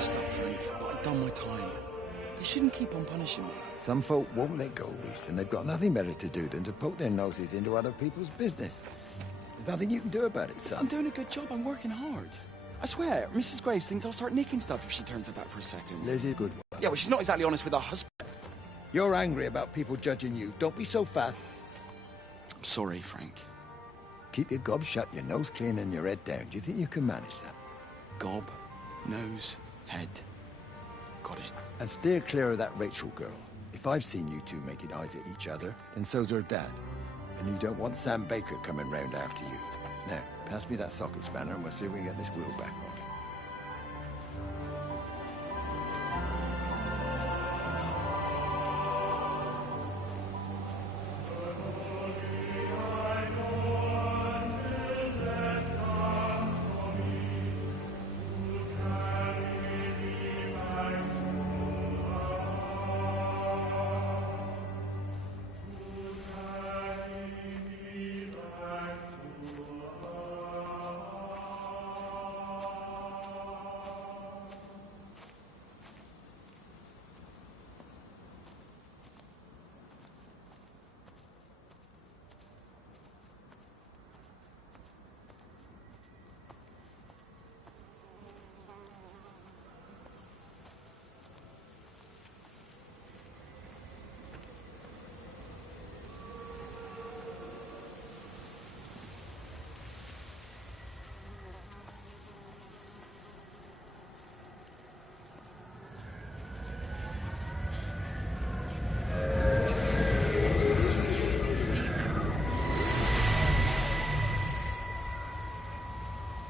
messed up, Frank, but I've done my time. They shouldn't keep on punishing me. Some folk won't let go, Reese, and they've got nothing better to do than to poke their noses into other people's business. There's nothing you can do about it, son. I'm doing a good job. I'm working hard. I swear, Mrs. Graves thinks I'll start nicking stuff if she turns her back for a second. Liz is a good one. Yeah, well, she's not exactly honest with her husband. You're angry about people judging you. Don't be so fast. I'm sorry, Frank. Keep your gob shut, your nose clean, and your head down. Do you think you can manage that? Gob, nose, head. Got it. And steer clear of that Rachel girl. If I've seen you two making eyes at each other, then so's her dad. And you don't want Sam Baker coming round after you. Now, pass me that socket spanner and we'll see if we can get this wheel back on.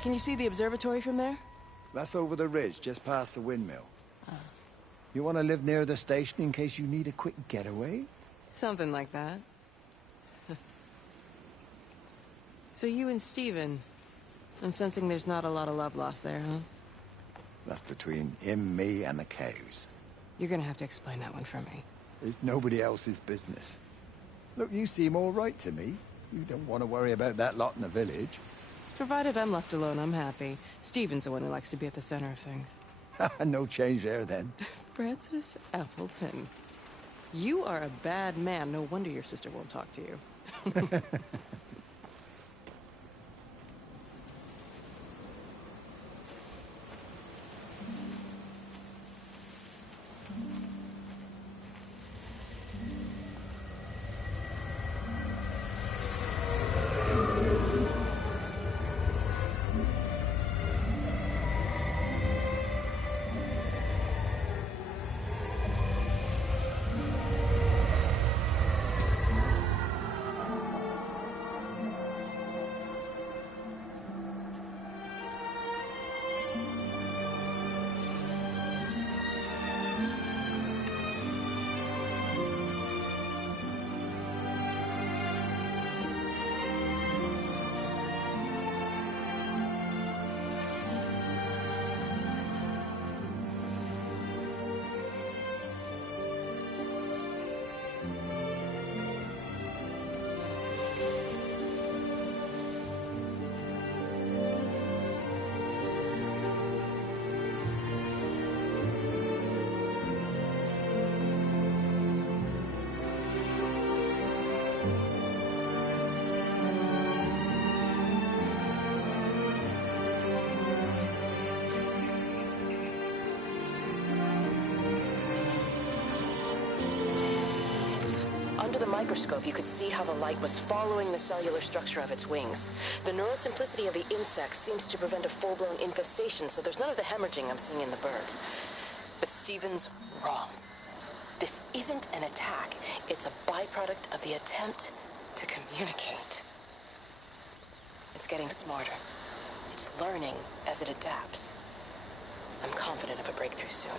Can you see the observatory from there? That's over the ridge, just past the windmill. You want to live near the station in case you need a quick getaway? Something like that. So you and Steven, I'm sensing there's not a lot of love lost there, huh? That's between him, me, and the cows. You're gonna have to explain that one for me. It's nobody else's business. Look, you seem all right to me. You don't want to worry about that lot in the village. Provided I'm left alone, I'm happy. Steven's the one who likes to be at the center of things. No change there, then. Francis Appleton. You are a bad man. No wonder your sister won't talk to you. Under the microscope, you could see how the light was following the cellular structure of its wings. The neural simplicity of the insects seems to prevent a full-blown infestation, so there's none of the hemorrhaging I'm seeing in the birds. But Steven's wrong. This isn't an attack. It's a byproduct of the attempt to communicate. It's getting smarter. It's learning as it adapts. I'm confident of a breakthrough soon.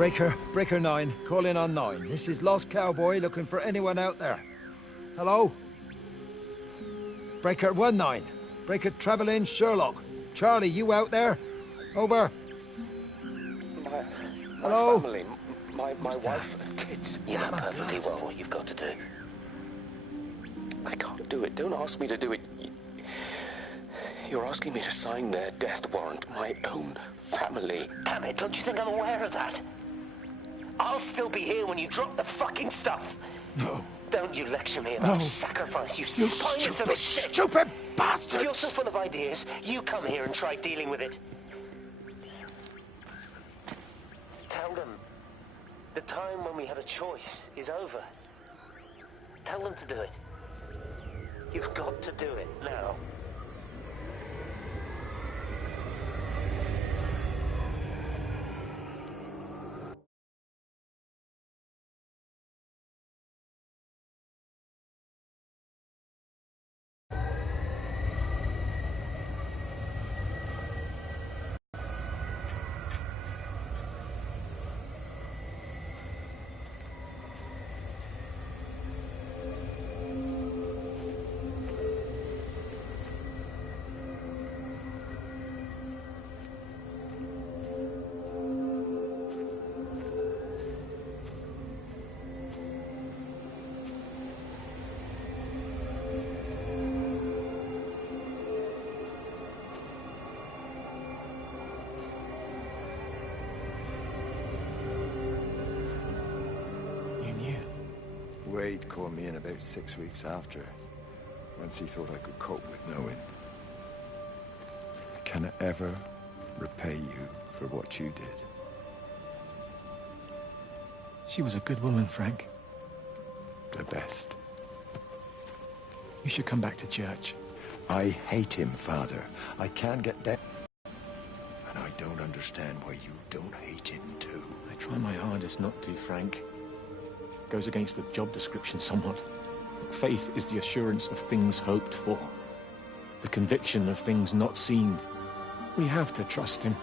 Breaker 9, call in on 9. This is Lost Cowboy looking for anyone out there. Hello? Breaker 1-9. Breaker Travel in Sherlock. Charlie, you out there? Over. Hello? My family, my wife and kids. You know perfectly well what you've got to do. I can't do it. Don't ask me to do it. You're asking me to sign their death warrant. My own family. Damn it, don't you think I'm aware of that? I'll still be here when you drop the fucking stuff. No. Don't you lecture me about sacrifice, you spineless little shit. Stupid bastard! If you're so full of ideas, you come here and try dealing with it. Tell them the time when we had a choice is over. Tell them to do it. You've got to do it now. Wade called me in about 6 weeks after, once he thought I could cope with knowing. I cannot ever repay you for what you did. She was a good woman, Frank. The best. You should come back to church. I hate him, Father. I can't get that. And I don't understand why you don't hate him, too. I try my hardest not to, Frank. Goes against the job description somewhat. Faith is the assurance of things hoped for. The conviction of things not seen. We have to trust him.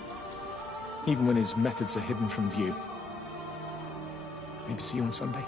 Even when his methods are hidden from view. Maybe see you on Sunday.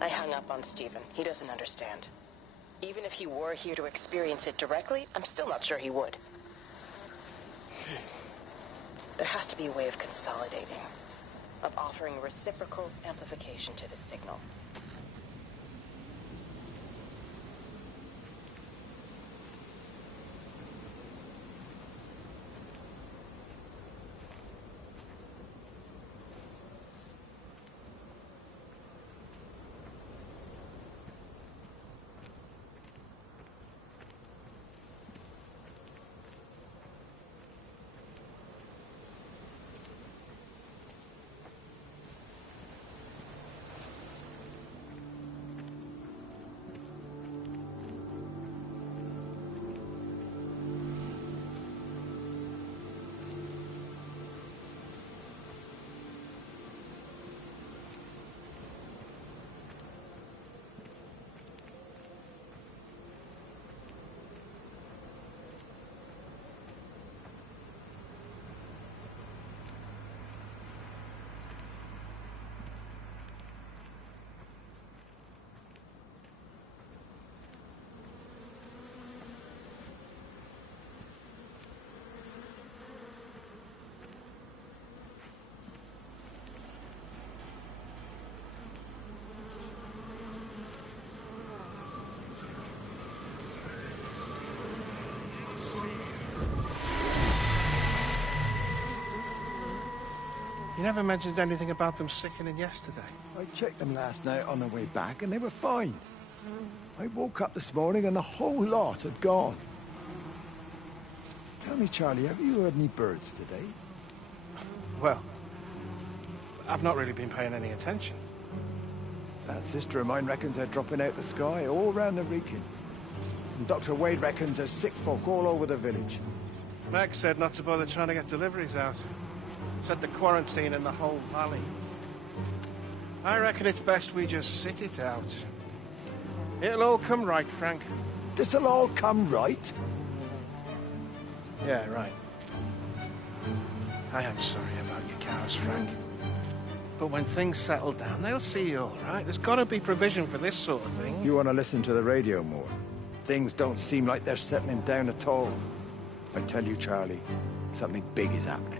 I hung up on Stephen. He doesn't understand. Even if he were here to experience it directly, I'm still not sure he would. There has to be a way of consolidating, of offering reciprocal amplification to the signal. You never mentioned anything about them sickening yesterday. I checked them last night on the way back, and they were fine. I woke up this morning and the whole lot had gone. Tell me, Charlie, have you heard any birds today? Well, I've not really been paying any attention. That sister of mine reckons they're dropping out the sky all round the region. And Dr. Wade reckons there's sick folk all over the village. Meg said not to bother trying to get deliveries out. Said the quarantine in the whole valley. I reckon it's best we just sit it out. It'll all come right, Frank. This'll all come right? Yeah, right. I am sorry about your cows, Frank. But when things settle down, they'll see you all right. There's got to be provision for this sort of thing. You want to listen to the radio more? Things don't seem like they're settling down at all. I tell you, Charlie, something big is happening.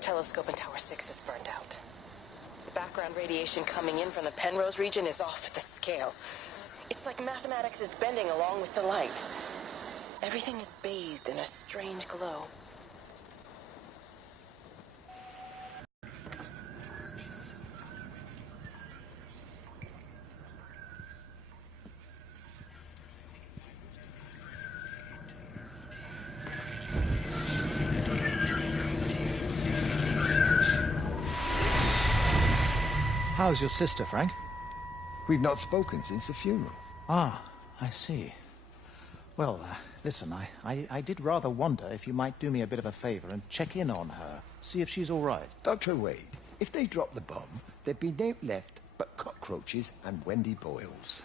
Telescope in Tower 6 is burned out. The background radiation coming in from the Penrose region is off the scale. It's like mathematics is bending along with the light. Everything is bathed in a strange glow. How's your sister, Frank? We've not spoken since the funeral. Ah, I see. Well, listen, I did rather wonder if you might do me a bit of a favor and check in on her, see if she's all right. Dr. Wade, if they dropped the bomb, there'd be no left but cockroaches and Wendy Boyles.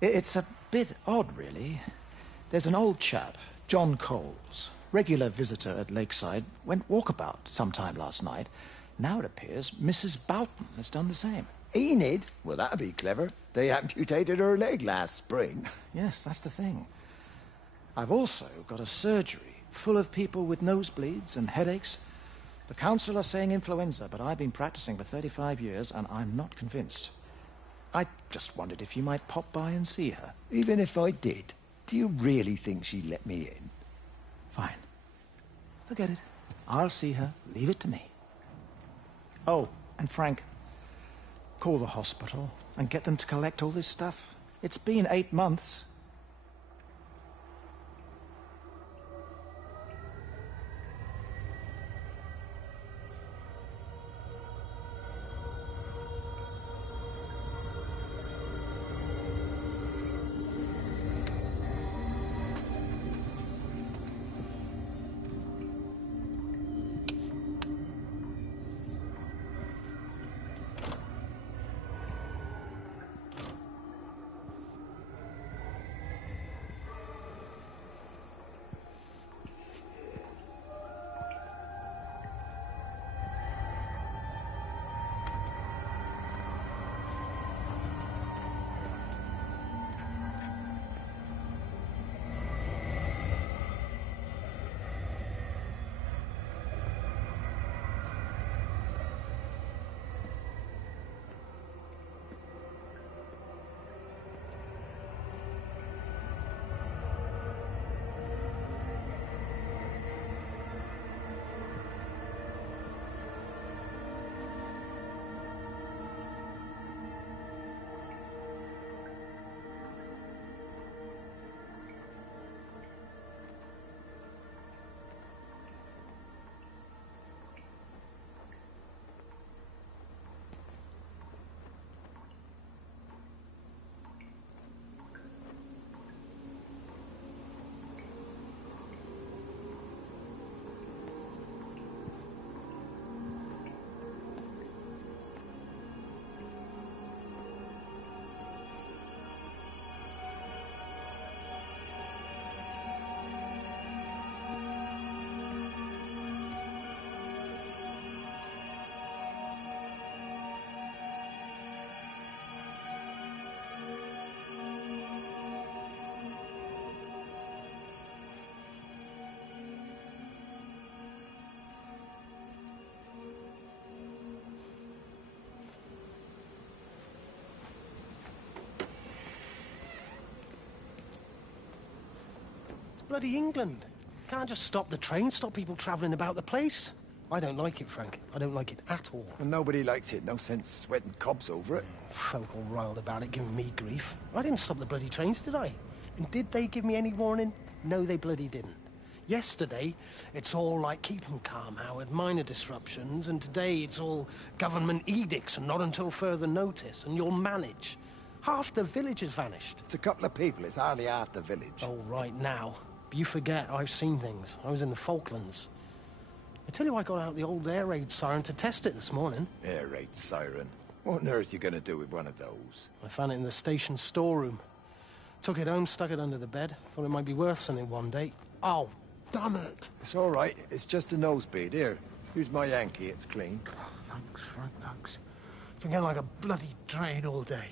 It's a bit odd, really. There's an old chap, John Coles, regular visitor at Lakeside, went walkabout sometime last night. Now it appears Mrs. Boughton has done the same. Enid? Well, that'd be clever. They amputated her leg last spring. Yes, that's the thing. I've also got a surgery full of people with nosebleeds and headaches. The council are saying influenza, but I've been practicing for 35 years and I'm not convinced. I just wondered if you might pop by and see her. Even if I did, do you really think she'd let me in? Fine. Forget it. I'll see her. Leave it to me. Oh, and Frank, call the hospital and get them to collect all this stuff. It's been 8 months. Bloody England. Can't just stop the train, stop people travelling about the place. I don't like it, Frank. I don't like it at all. Well, nobody likes it. No sense sweating cobs over it. Folk all riled about it, giving me grief. I didn't stop the bloody trains, did I? And did they give me any warning? No, they bloody didn't. Yesterday, it's all like, keep 'em calm, Howard, minor disruptions, and today it's all government edicts and not until further notice, and you'll manage. Half the village has vanished. It's a couple of people. It's hardly half the village. Oh, right now. You forget, I've seen things. I was in the Falklands. I tell you, I got out the old air raid siren to test it this morning. Air raid siren? What on earth are you going to do with one of those? I found it in the station storeroom. Took it home, stuck it under the bed. Thought it might be worth something one day. Oh, damn it. It's all right. It's just a nosebleed. Here, here's my Yankee. It's clean. Oh, thanks, Frank, thanks. Been getting like a bloody train all day.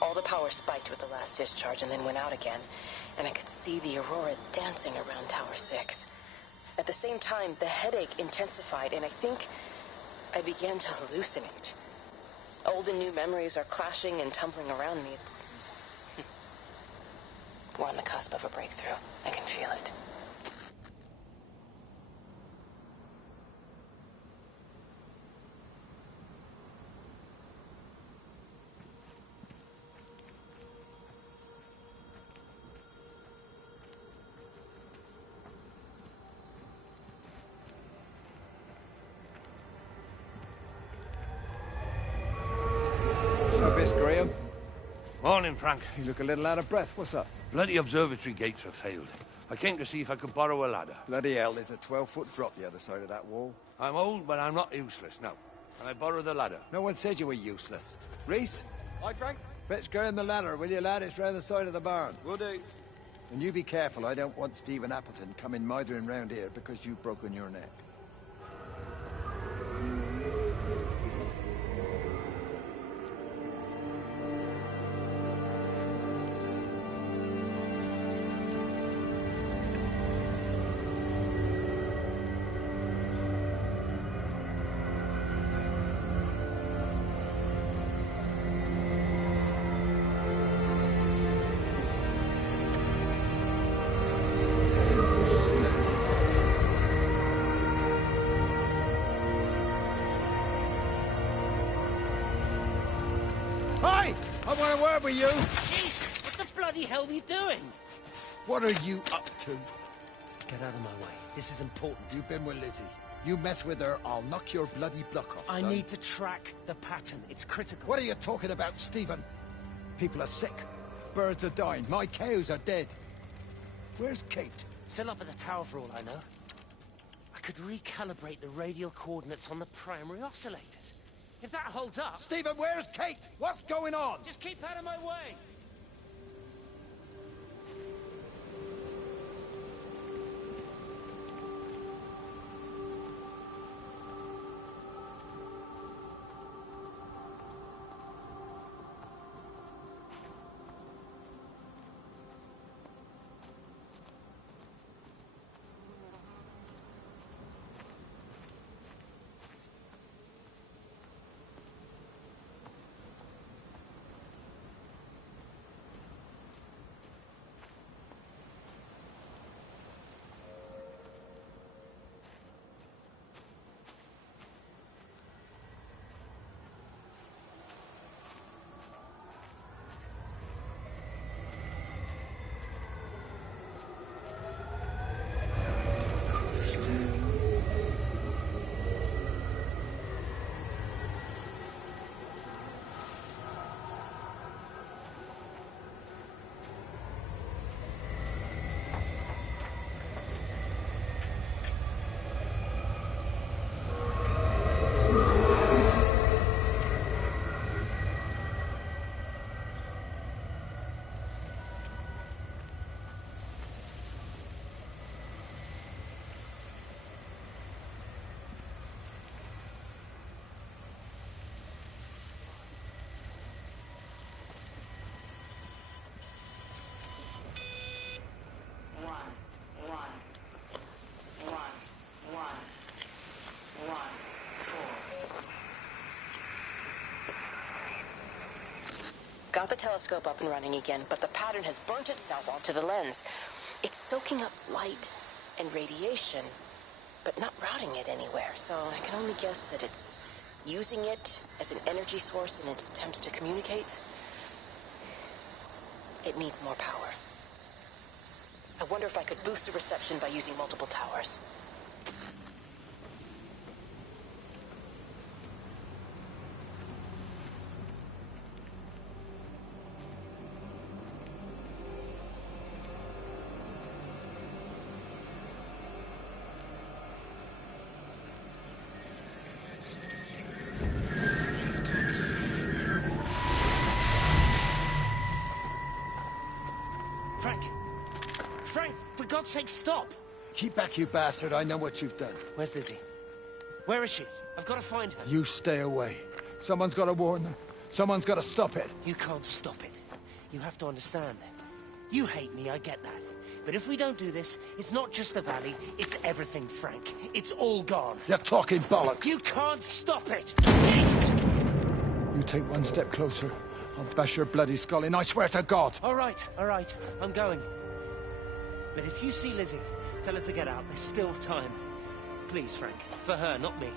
All the power spiked with the last discharge and then went out again, and I could see the aurora dancing around Tower 6. At the same time, the headache intensified, and I think I began to hallucinate. Old and new memories are clashing and tumbling around me. We're on the cusp of a breakthrough. I can feel it. Morning, Frank. You look a little out of breath. What's up? Bloody observatory gates have failed. I came to see if I could borrow a ladder. Bloody hell, there's a 12-foot drop the other side of that wall. I'm old, but I'm not useless, no. Can I borrow the ladder? No one said you were useless. Reese? Hi, Frank. Fetch Graham the ladder, will you, lad? It's round the side of the barn. Will do. And you be careful. I don't want Stephen Appleton coming mithering round here because you've broken your neck. Hi! I want a word with you. Jesus, what the bloody hell are you doing? What are you up to? Get out of my way. This is important. You've been with Lizzie. You mess with her, I'll knock your bloody block off, I son. need to track the pattern. It's critical. What are you talking about, Stephen? People are sick. Birds are dying. My cows are dead. Where's Kate? Still up at the tower for all I know. I could recalibrate the radial coordinates on the primary oscillators. If that holds up... Stephen, where's Kate? What's going on? Just keep out of my way! Got the telescope up and running again, but the pattern has burnt itself onto the lens. It's soaking up light and radiation, but not routing it anywhere, so I can only guess that it's using it as an energy source in its attempts to communicate. It needs more power. I wonder if I could boost the reception by using multiple towers. Frank, for God's sake, stop! Keep back, you bastard. I know what you've done. Where's Lizzie? Where is she? I've got to find her. You stay away. Someone's got to warn them. Someone's got to stop it. You can't stop it. You have to understand. You hate me, I get that. But if we don't do this, it's not just the valley, it's everything, Frank. It's all gone. You're talking bollocks. You can't stop it! Jesus! You take one step closer, I'll bash your bloody skull in, I swear to God. All right, I'm going. But if you see Lizzie, tell her to get out. There's still time. Please, Frank. For her, not me.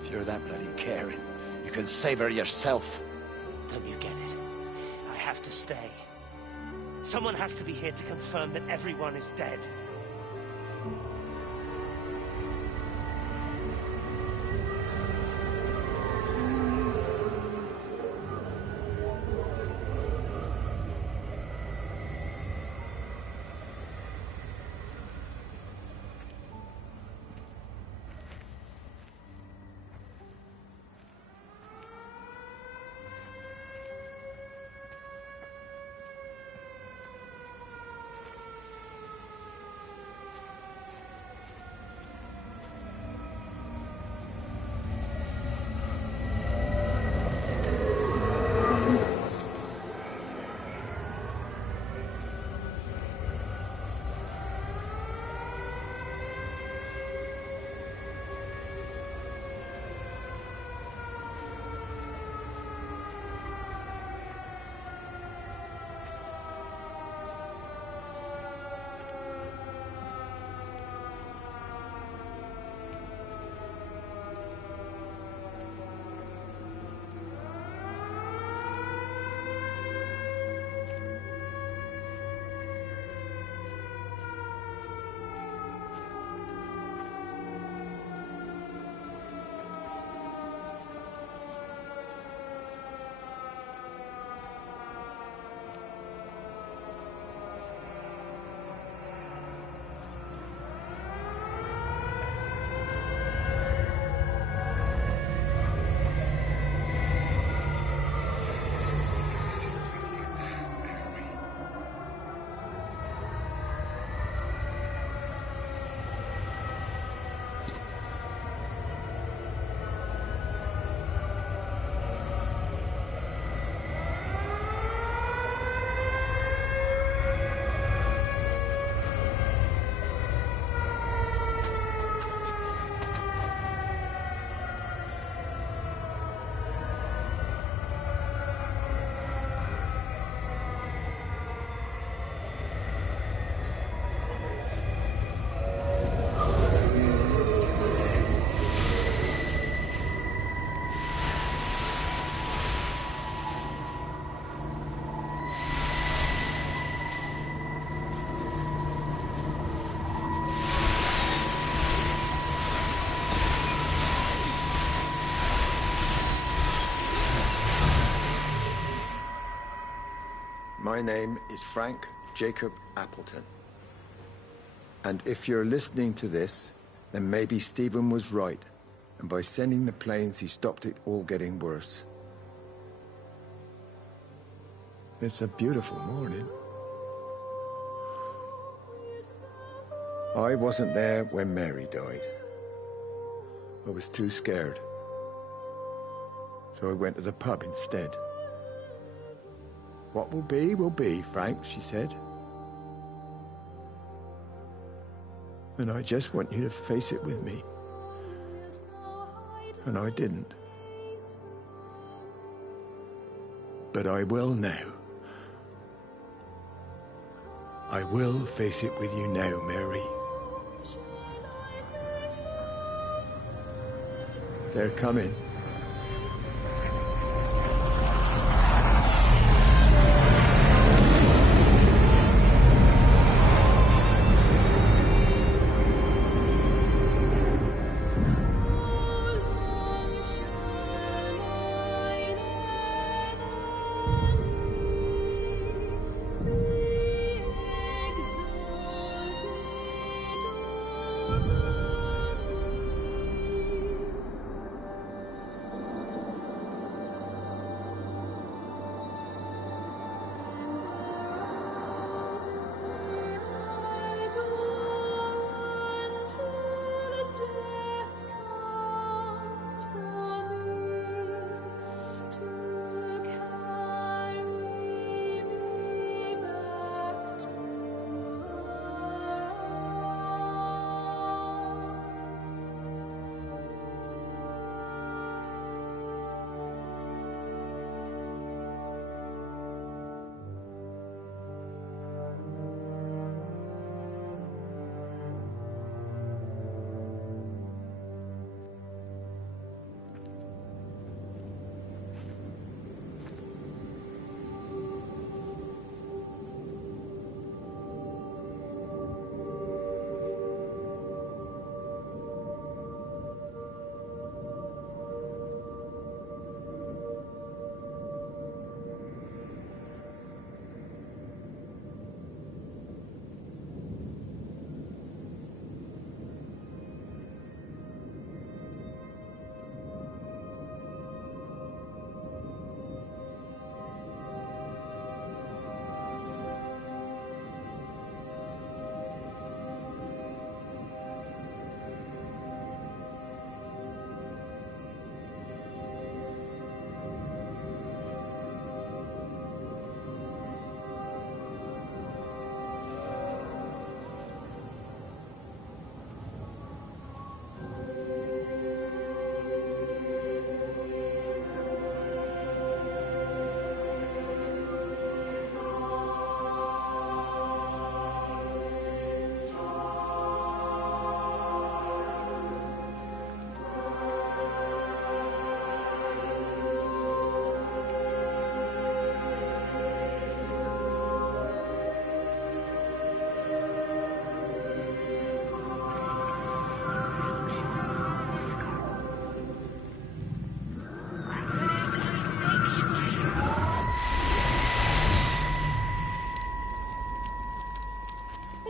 If you're that bloody caring, you can save her yourself. Don't you get it? I have to stay. Someone has to be here to confirm that everyone is dead. My name is Frank Jacob Appleton. And if you're listening to this, then maybe Stephen was right. And by sending the planes, he stopped it all getting worse. It's a beautiful morning. I wasn't there when Mary died. I was too scared. So I went to the pub instead. What will be, Frank, she said. And I just want you to face it with me. And I didn't. But I will now. I will face it with you now, Mary. They're coming.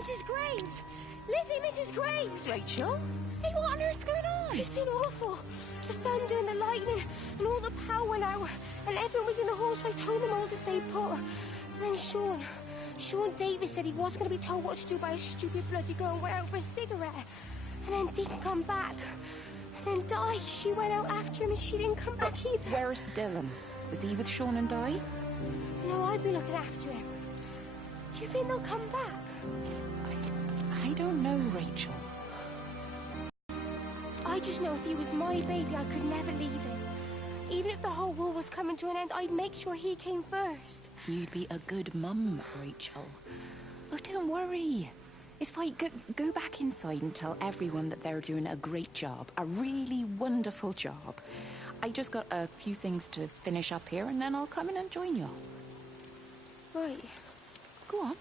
Mrs. Graves! Lizzie, Mrs. Graves! Rachel? Hey, what on earth's going on? It's been awful. The thunder and the lightning and all the power went out and everyone was in the hall, so I told them all to stay put. And then Sean Davis said he wasn't going to be told what to do by a stupid bloody girl and went out for a cigarette. And then didn't come back. And then Di, she went out after him and she didn't come back either. Where's Dylan? Was he with Sean and Di? No, I'd be looking after him. Do you think they'll come back? I don't know, Rachel. I just know if he was my baby, I could never leave him. Even if the whole world was coming to an end, I'd make sure he came first. You'd be a good mum, Rachel. Oh, don't worry. It's fine. Go back inside and tell everyone that they're doing a great job. A really wonderful job. I just got a few things to finish up here, and then I'll come in and join you. Right. Go on.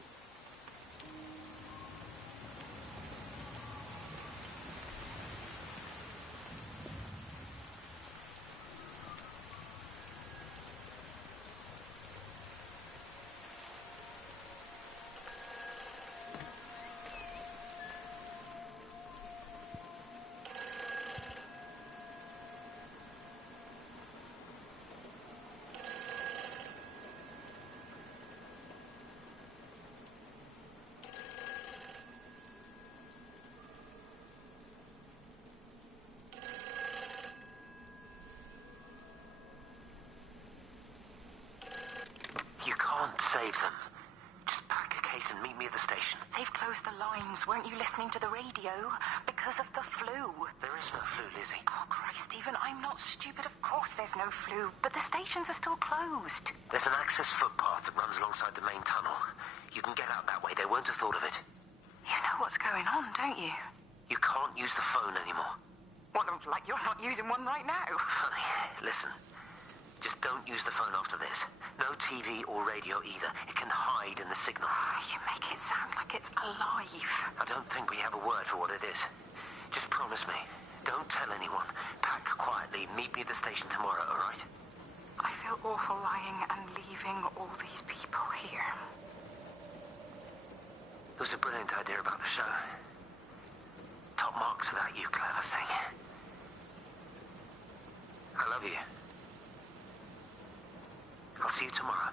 save them. Just pack a case and meet me at the station. They've closed the lines. Weren't you listening to the radio? Because of the flu. There is no flu, Lizzie. Oh, Christ, Stephen, I'm not stupid. Of course there's no flu. But the stations are still closed. There's an access footpath that runs alongside the main tunnel. You can get out that way. They won't have thought of it. You know what's going on, don't you? You can't use the phone anymore. What, like you're not using one right now? Funny. Listen. Just don't use the phone after this. No TV or radio either. It can hide in the signal. You make it sound like it's alive. I don't think we have a word for what it is. Just promise me. Don't tell anyone. Pack quietly. Meet me at the station tomorrow, all right? I feel awful lying and leaving all these people here. It was a brilliant idea about the show. Top marks for that, you clever thing. I love you. I'll see you tomorrow.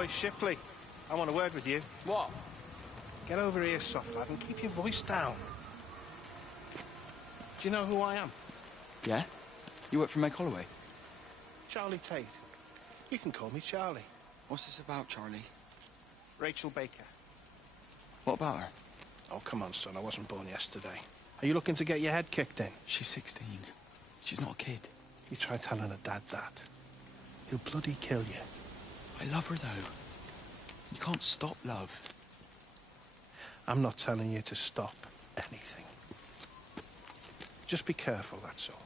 Oi, Shipley. I want a word with you. What? Get over here, soft lad, and keep your voice down. Do you know who I am? Yeah? You work for Meg Holloway? Charlie Tate. You can call me Charlie. What's this about, Charlie? Rachel Baker. What about her? Oh, come on, son. I wasn't born yesterday. Are you looking to get your head kicked in? She's 16. She's not a kid. You try telling her dad that. He'll bloody kill you. I love her, though. You can't stop love. I'm not telling you to stop anything. Just be careful, that's all.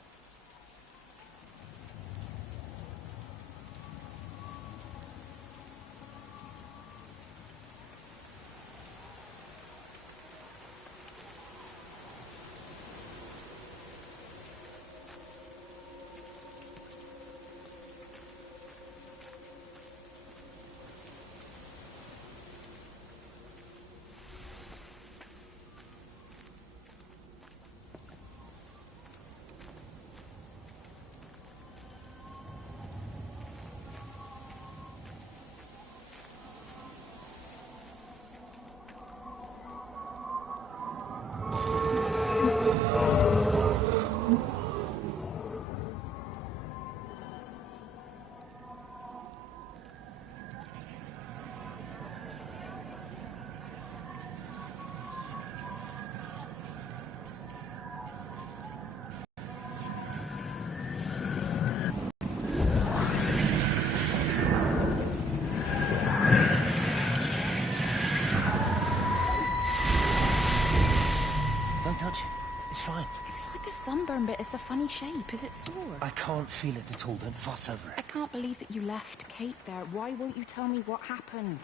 Don't touch it. It's fine. It's like a sunburn bit. It's a funny shape. Is it sore? I can't feel it at all. Don't fuss over I it. can't believe that you left Kate there. Why won't you tell me what happened?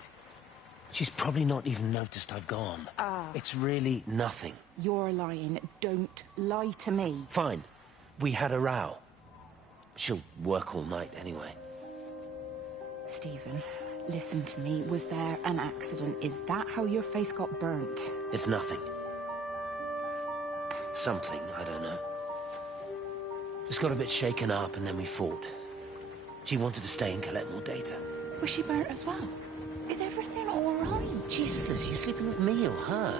She's probably not even noticed I've gone. It's really nothing. You're lying. Don't lie to me. Fine. We had a row. She'll work all night anyway. Stephen, listen to me. Was there an accident? Is that how your face got burnt? It's nothing. Something, I don't know. Just got a bit shaken up and then we fought. She wanted to stay and collect more data. Was she burnt as well? Is everything all right? Jesus, Liz, you sleeping with me or her?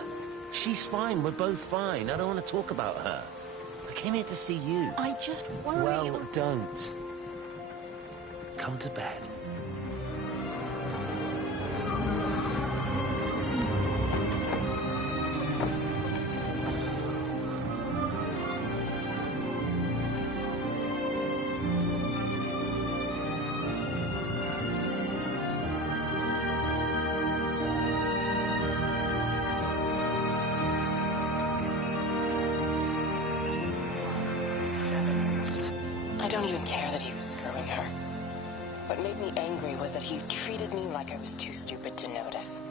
She's fine, we're both fine. I don't want to talk about her. I came here to see you. I just worry. Well, don't. Come to bed. I don't even care that he was screwing her. What made me angry was that he treated me like I was too stupid to notice.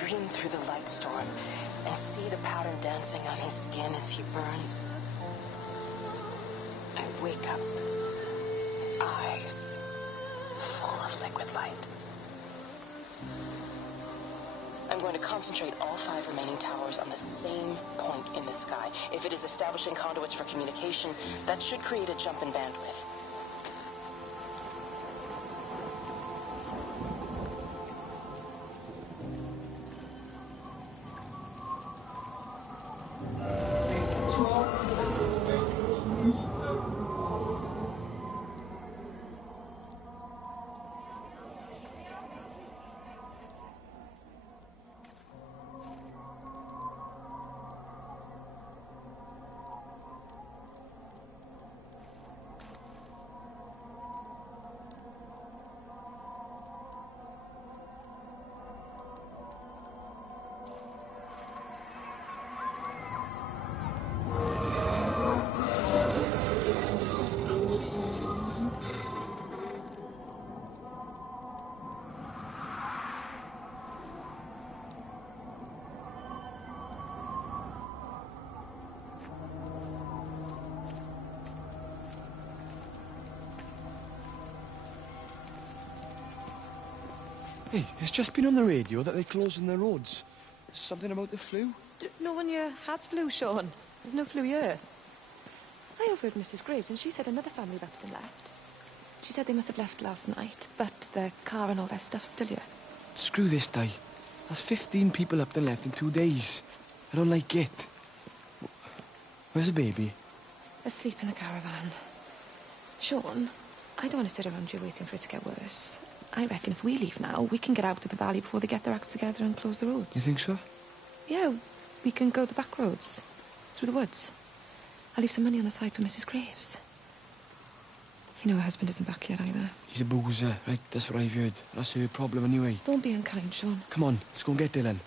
dream through the light storm and see the pattern dancing on his skin as he burns. I wake up with eyes full of liquid light. I'm going to concentrate all 5 remaining towers on the same point in the sky. If it is establishing conduits for communication, that should create a jump in bandwidth. Hey, it's just been on the radio that they're closing the roads. Something about the flu? No one here has flu, Sean. There's no flu here. I overheard Mrs. Graves, and she said another family of Upton left. She said they must have left last night, but their car and all their stuff's still here. Screw this, Di. That's 15 people Upton left in 2 days. I don't like it. Where's the baby? Asleep in the caravan. Sean, I don't want to sit around here waiting for it to get worse. I reckon if we leave now, we can get out of the valley before they get their acts together and close the roads. You think so? Yeah, we can go the back roads. Through the woods. I'll leave some money on the side for Mrs. Graves. You know her husband isn't back yet either. He's a boozer, right? That's what I've heard. That's her problem anyway. Don't be unkind, Sean. Come on, let's go and get Dylan.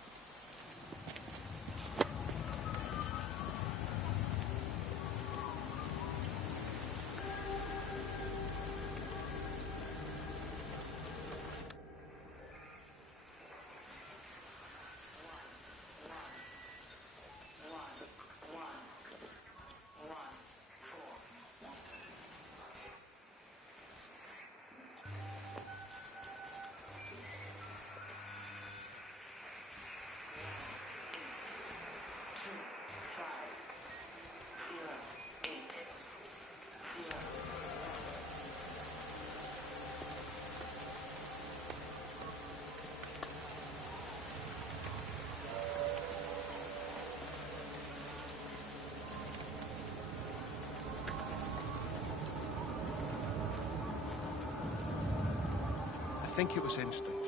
I think it was instinct.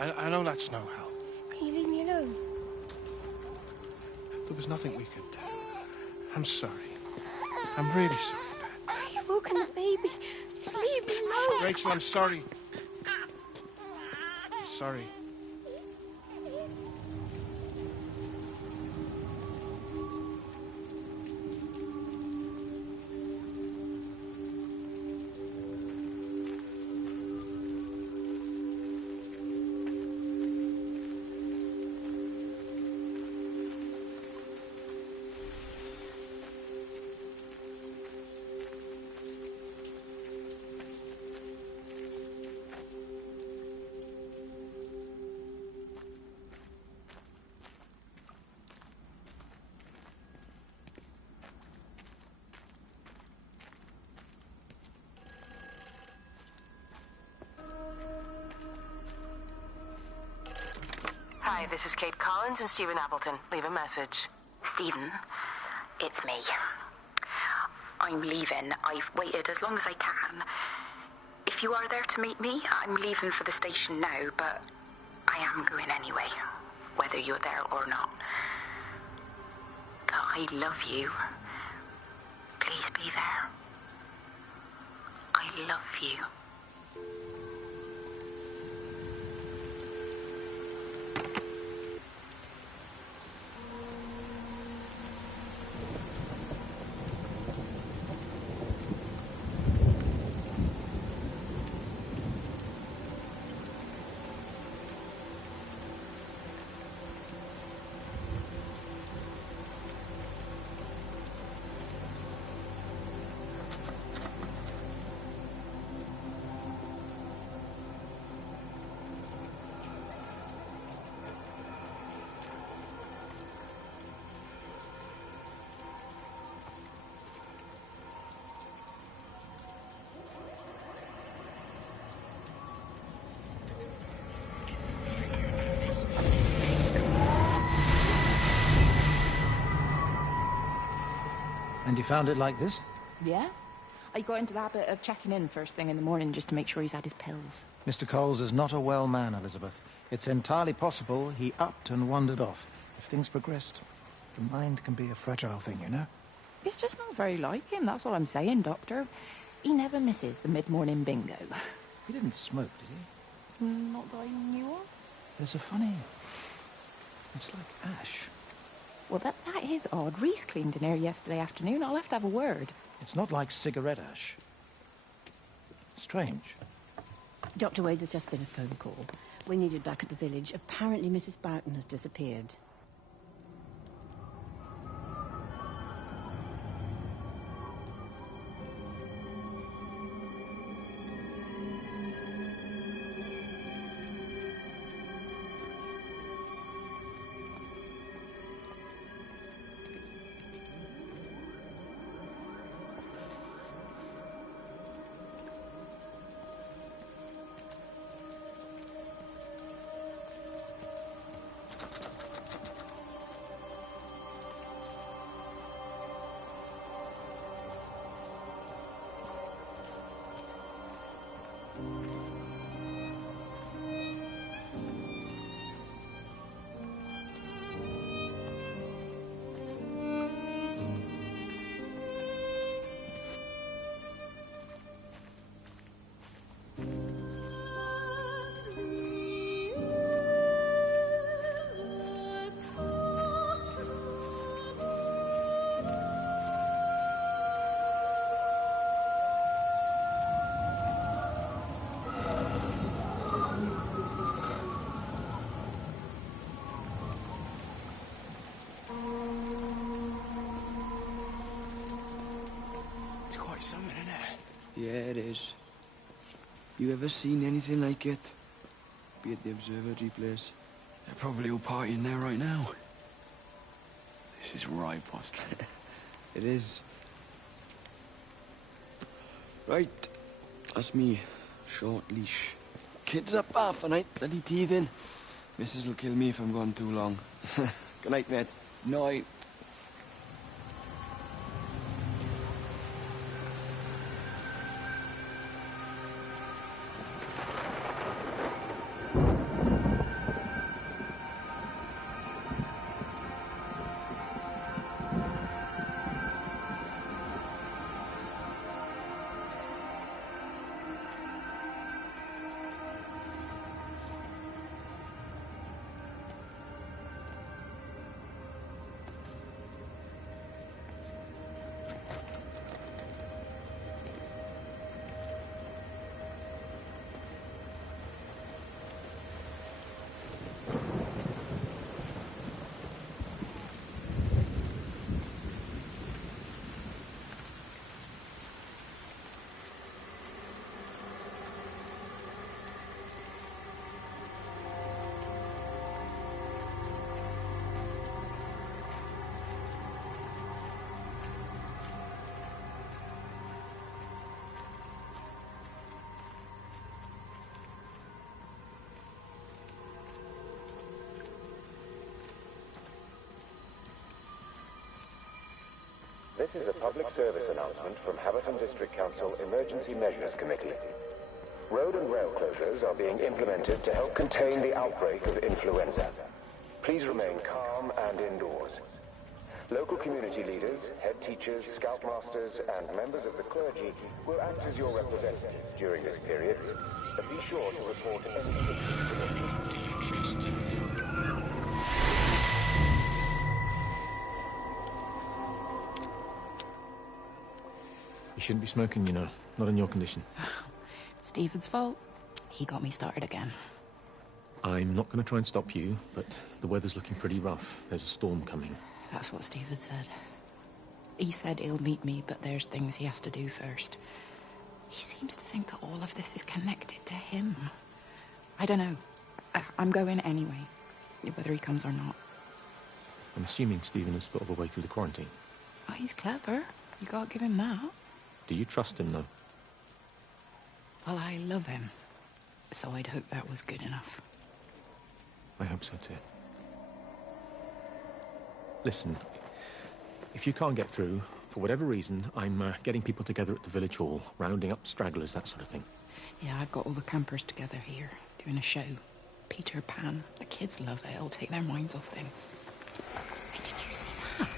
I know that's no help. Can you leave me alone? There was nothing we could do. I'm sorry. I'm really sorry, Pat. You've woken the baby. Just leave me alone. Rachel, I'm sorry. I'm sorry. Hi, this is Kate Collins and Stephen Appleton. Leave a message. Stephen, it's me. I'm leaving. I've waited as long as I can. If you are there to meet me, I'm leaving for the station now, but I am going anyway, whether you're there or not. But I love you. Please be there. I love you. you found it like this? Yeah. I got into the habit of checking in first thing in the morning just to make sure he's had his pills. Mr. Coles is not a well man, Elizabeth. It's entirely possible he upped and wandered off. If things progressed, the mind can be a fragile thing, you know? It's just not very like him, that's all I'm saying, Doctor. He never misses the mid-morning bingo. He didn't smoke, did he? Not that I knew of. There's a funny... It's like ash. Well, that is odd. Reese cleaned in here yesterday afternoon. I'll have to have a word. It's not like cigarette ash. Strange. Dr. Wade, there's just been a phone call. We're needed back at the village. Apparently Mrs. Boughton has disappeared. Yeah, it is. You ever seen anything like it? Be at the observatory place. They're probably all partying there right now. This is right, Boston. It is. Right. That's me. Short leash. Kids up half a night, bloody teething. Missus will kill me if I'm gone too long. Good night, mate. Night. This is a public service announcement from Haverton District Council Emergency Measures Committee. Road and rail closures are being implemented to help contain the outbreak of influenza. Please remain calm and indoors. Local community leaders, head teachers, scoutmasters, and members of the clergy will act as your representatives during this period. But be sure to report any cases. You shouldn't be smoking, you know. Not in your condition. It's Stephen's fault. He got me started again. I'm not going to try and stop you, but the weather's looking pretty rough. There's a storm coming. That's what Stephen said. He said he'll meet me, but there's things he has to do first. He seems to think that all of this is connected to him. I don't know. I'm going anyway, whether he comes or not. I'm assuming Stephen has thought of a way through the quarantine. Oh, he's clever. You can't give him that. Do you trust him, though? Well, I love him. So I'd hope that was good enough. I hope so, too. Listen, if you can't get through, For whatever reason, I'm getting people together at the village hall, rounding up stragglers, that sort of thing. Yeah, I've got all the campers together here, doing a show. Peter Pan. The kids love it. It'll take their minds off things. Hey, did you see that?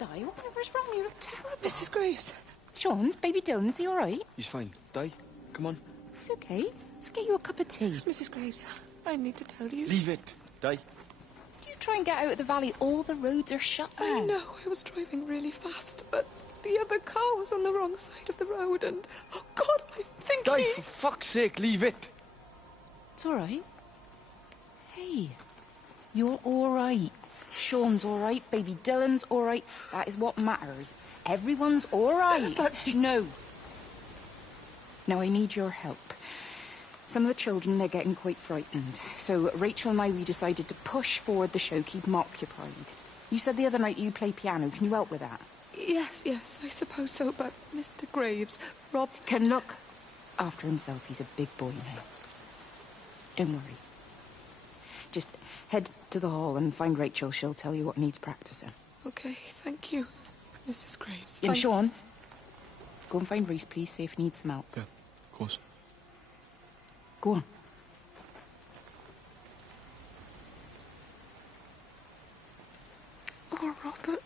Di, whatever's wrong? You look terrible. Mrs. Graves. Sean's baby Dylan, is he all right? He's fine. Di, come on. He's okay. Let's get you a cup of tea. Mrs. Graves, I need to tell you. Leave it. Di. You try and get out of the valley. All the roads are shut now. I know. I was driving really fast, but the other car was on the wrong side of the road, and oh God, I think Di, for fuck's sake, leave it. It's all right. Hey, you're all right. Sean's all right. Baby Dylan's all right. That is what matters. Everyone's all right. But no. Now I need your help. Some of the children, they're getting quite frightened. So Rachel and I, we decided to push forward the show, keep them occupied. You said the other night you play piano. Can you help with that? Yes, I suppose so, but Mr. Graves, Rob... Can look after himself. He's a big boy now. Don't worry. Just head to the hall and find Rachel. She'll tell you what needs practicing. Okay, thank you, Mrs. Graves. And Sean, go and find Reese, please, see if he needs some help. Yeah, of course. Go on. Oh, Robert.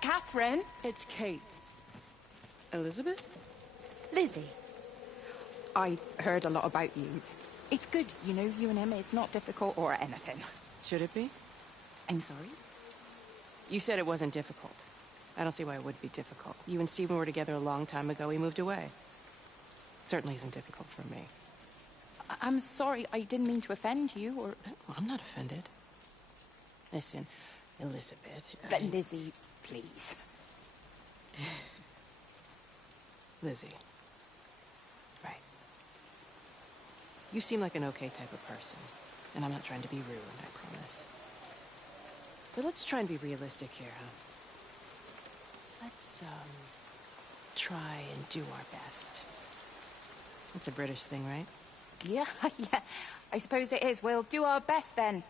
Catherine. It's Kate. Elizabeth? Lizzie. I've heard a lot about you. It's good, you know, you and him. It's not difficult or anything. Should it be? I'm sorry? You said it wasn't difficult. I don't see why it would be difficult. You and Stephen were together a long time ago. He moved away. Certainly isn't difficult for me. I'm sorry. I didn't mean to offend you, or... Well, I'm not offended. Listen, Elizabeth... But Lizzie, please. Lizzie. Right. You seem like an okay type of person. And I'm not trying to be rude, I promise. But let's try and be realistic here, huh? Let's, try and do our best. It's a British thing, right? Yeah, yeah. I suppose it is. We'll do our best, then.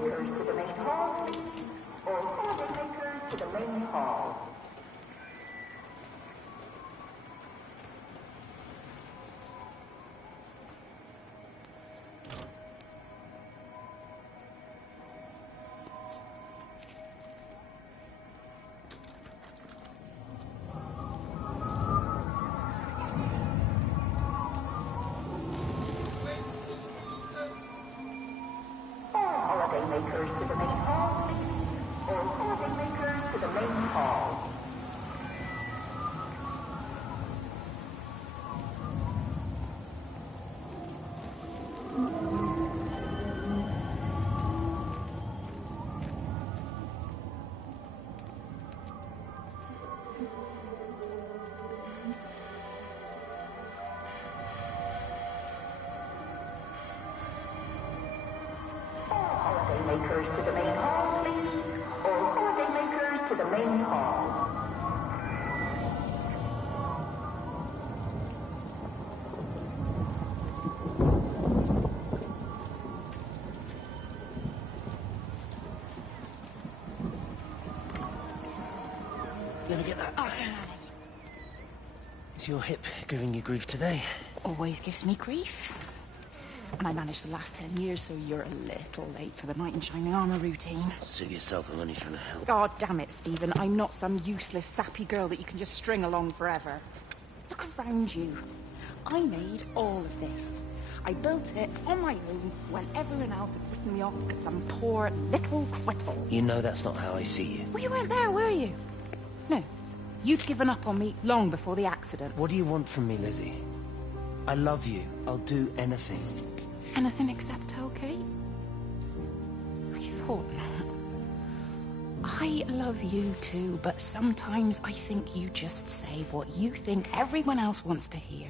Makers to the main hall, please. All holiday makers to the main hall. Makers to the main hall, please. All holiday makers to the main hall. Let me get that. Is your hip giving you grief today? Always gives me grief. And I managed for the last 10 years, so you're a little late for the knight in shining armour routine. Suit yourself, I'm only trying to help. God damn it, Stephen. I'm not some useless, sappy girl that you can just string along forever. Look around you. I made all of this. I built it on my own when everyone else had written me off as some poor little cripple. You know that's not how I see you. Well, you weren't there, were you? No. You'd given up on me long before the accident. What do you want from me, Lizzie? I love you. I'll do anything. Anything except tell Kate? I thought not. I love you too, but sometimes I think you just say what you think everyone else wants to hear.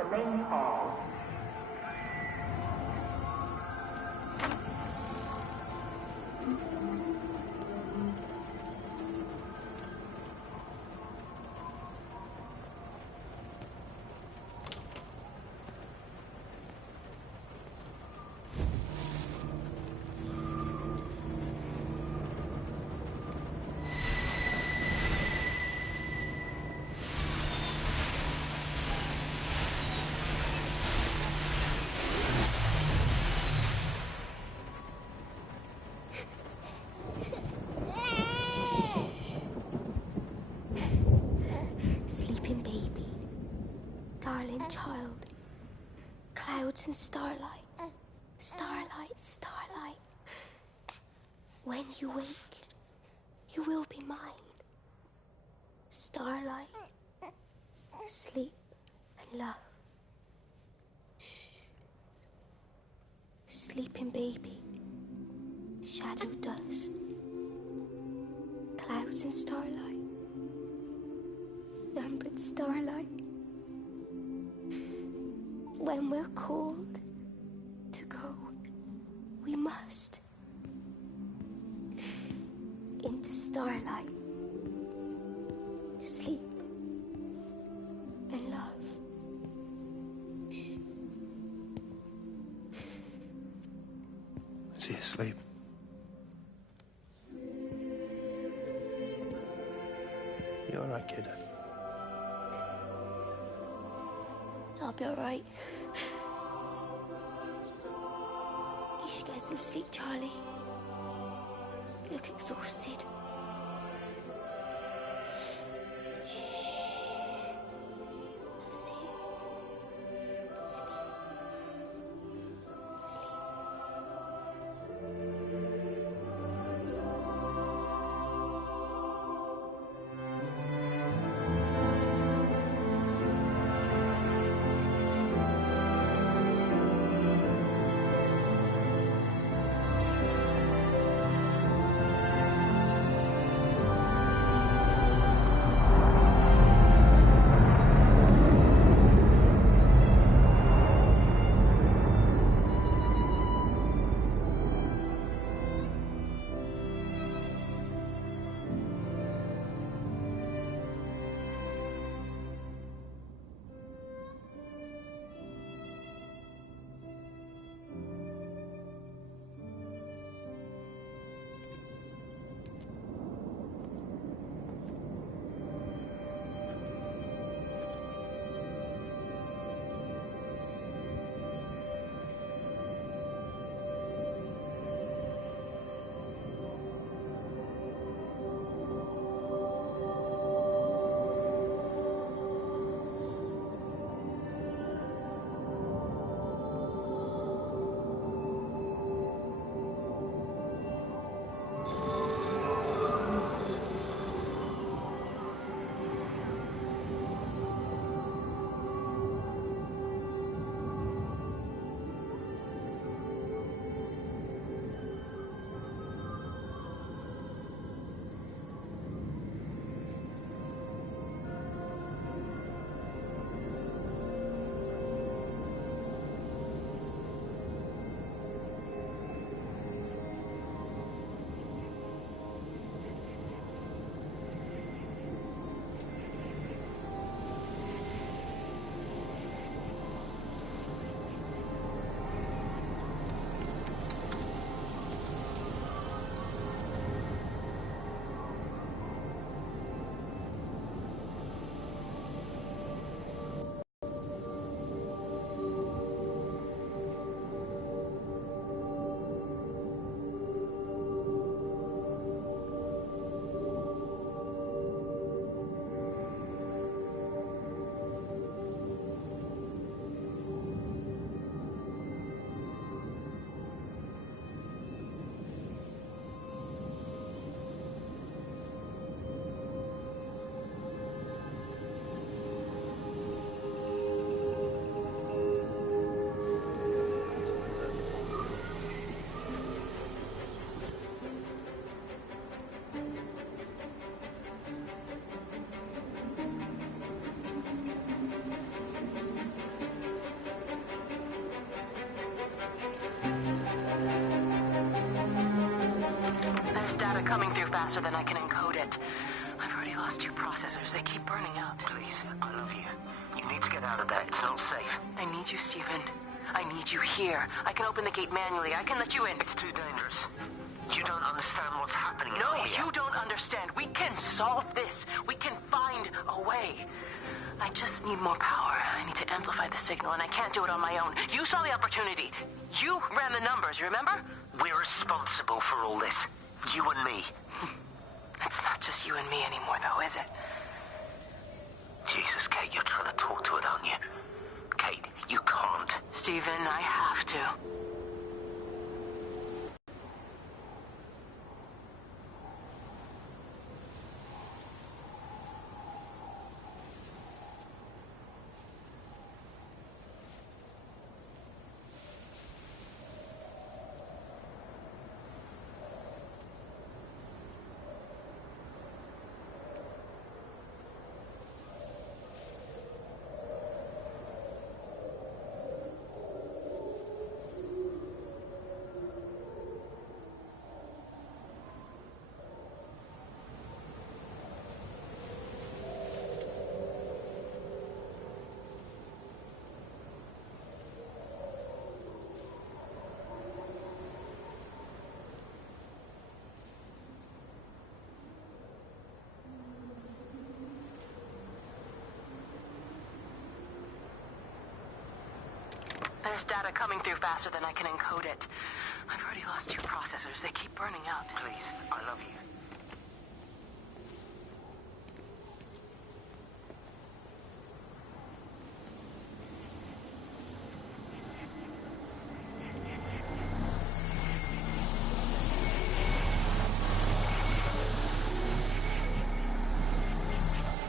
the main hall. Sleeping baby, darling child, clouds and starlight, starlight, starlight. When you wake, you will be mine. Starlight, sleep and love. Sleeping baby, shadow dust, clouds and starlight, numbered starlight. When we're called to go, we must into starlight, sleep and love. Is he asleep? You all right, kid? I'll be all right. You should get some sleep, Charlie. You look exhausted. That's it. Sleep. Sleep. coming through faster than I can encode it. I've already lost 2 processors. They keep burning out. Please, I love you. You need to get out of there. It's not safe. I need you, Stephen. I need you here. I can open the gate manually. I can let you in. It's too dangerous. You don't understand what's happening No, out here. you don't understand. We can solve this. We can find a way. I just need more power. I need to amplify the signal, and I can't do it on my own. You saw the opportunity. You ran the numbers, you remember? We're responsible for all this. You and me. It's not just you and me anymore, though, is it? Jesus, Kate, you're trying to talk to it, aren't you? Kate, you can't. Stephen, I have to. There's data coming through faster than I can encode it. I've already lost 2 processors. They keep burning out. Please, I love you.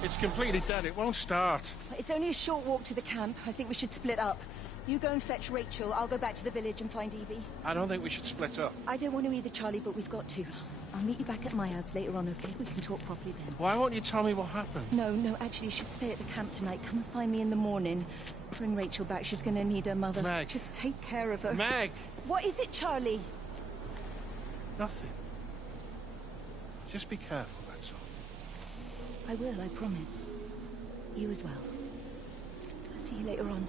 It's completely dead. It won't start. It's only a short walk to the camp. I think we should split up. You go and fetch Rachel. I'll go back to the village and find Evie. I don't think we should split up. I don't want to either, Charlie, but we've got to. I'll meet you back at my house later on, okay? We can talk properly then. Why won't you tell me what happened? No, actually, you should stay at the camp tonight. Come and find me in the morning. Bring Rachel back. She's going to need her mother. Meg. Just take care of her. Meg! What is it, Charlie? Nothing. Just be careful, that's all. I will, I promise. You as well. I'll see you later on.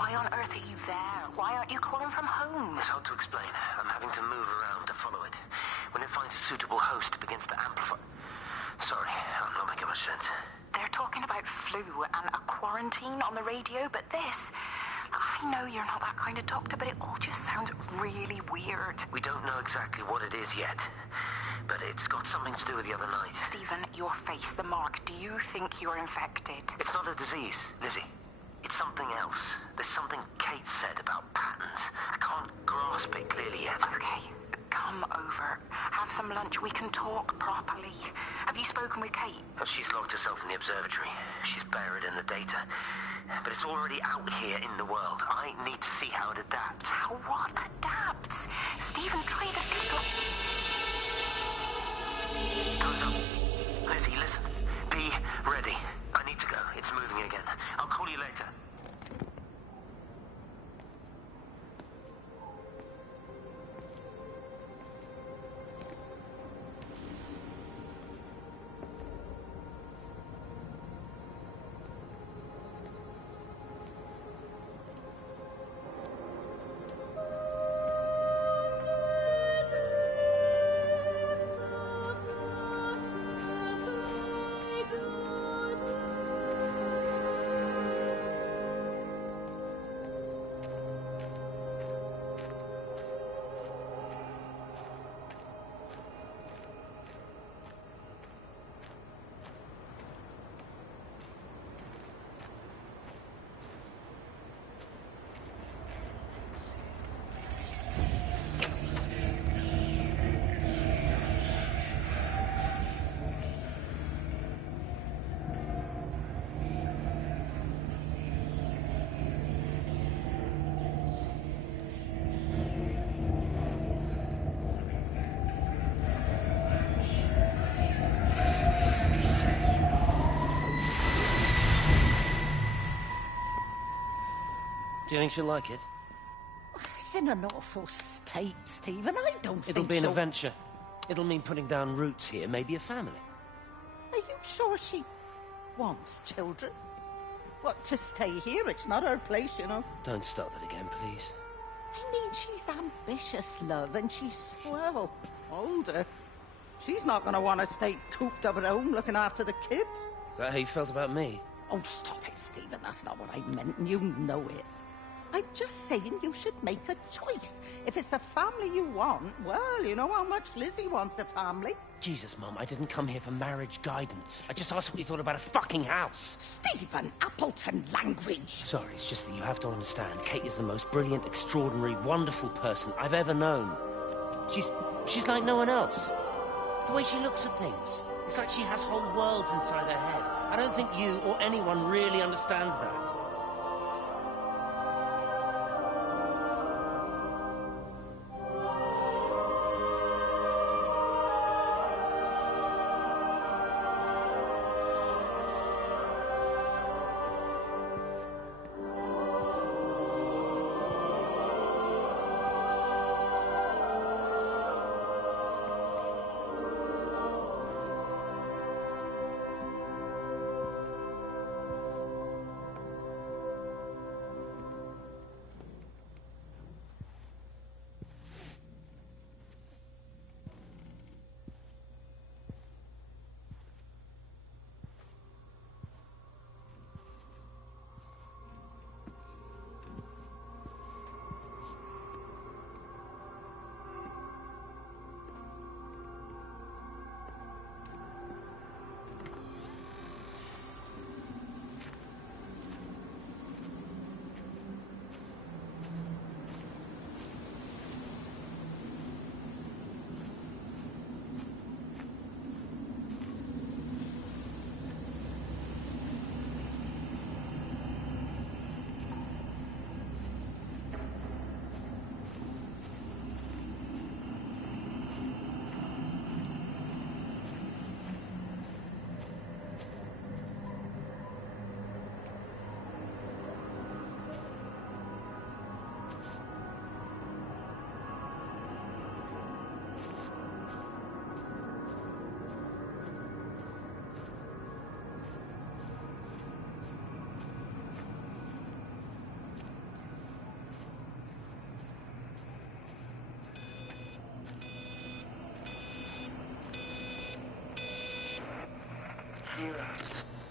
Why on earth are you there? Why aren't you calling from home? It's hard to explain. I'm having to move around to follow it. When it finds a suitable host, it begins to amplify. Sorry, I'm not making much sense. They're talking about flu and a quarantine on the radio, but this... I know you're not that kind of doctor, but it all just sounds really weird. We don't know exactly what it is yet, but it's got something to do with the other night. Stephen, your face, the mark, do you think you're infected? It's not a disease, Lizzie. It's something else. There's something Kate said about patterns. I can't grasp it clearly yet. Okay, come over. Have some lunch. We can talk properly. Have you spoken with Kate? She's locked herself in the observatory. She's buried in the data. But it's already out here in the world. I need to see how it adapts. How what adapts? Stephen, try to explain. Time's up. Lizzie, listen. Be ready. I need to go. It's moving again. I'll call you later. Do you think she'll like it? It's in an awful state, Stephen. I don't think It'll be an she'll... adventure. It'll mean putting down roots here, maybe a family. Are you sure she wants children? What, to stay here? It's not her place, you know. Don't start that again, please. I mean, she's ambitious, love, and she's, well, older. She's not going to want to stay cooped up at home looking after the kids. Is that how you felt about me? Oh, stop it, Stephen. That's not what I meant, and you know it. I'm just saying you should make a choice. If it's a family you want, well, you know how much Lizzie wants a family. Jesus, Mum, I didn't come here for marriage guidance. I just asked what you thought about a fucking house. Stephen, Appleton language. Sorry, it's just that you have to understand. Kate is the most brilliant, extraordinary, wonderful person I've ever known. She's like no one else. The way she looks at things. It's like she has whole worlds inside her head. I don't think you or anyone really understands that.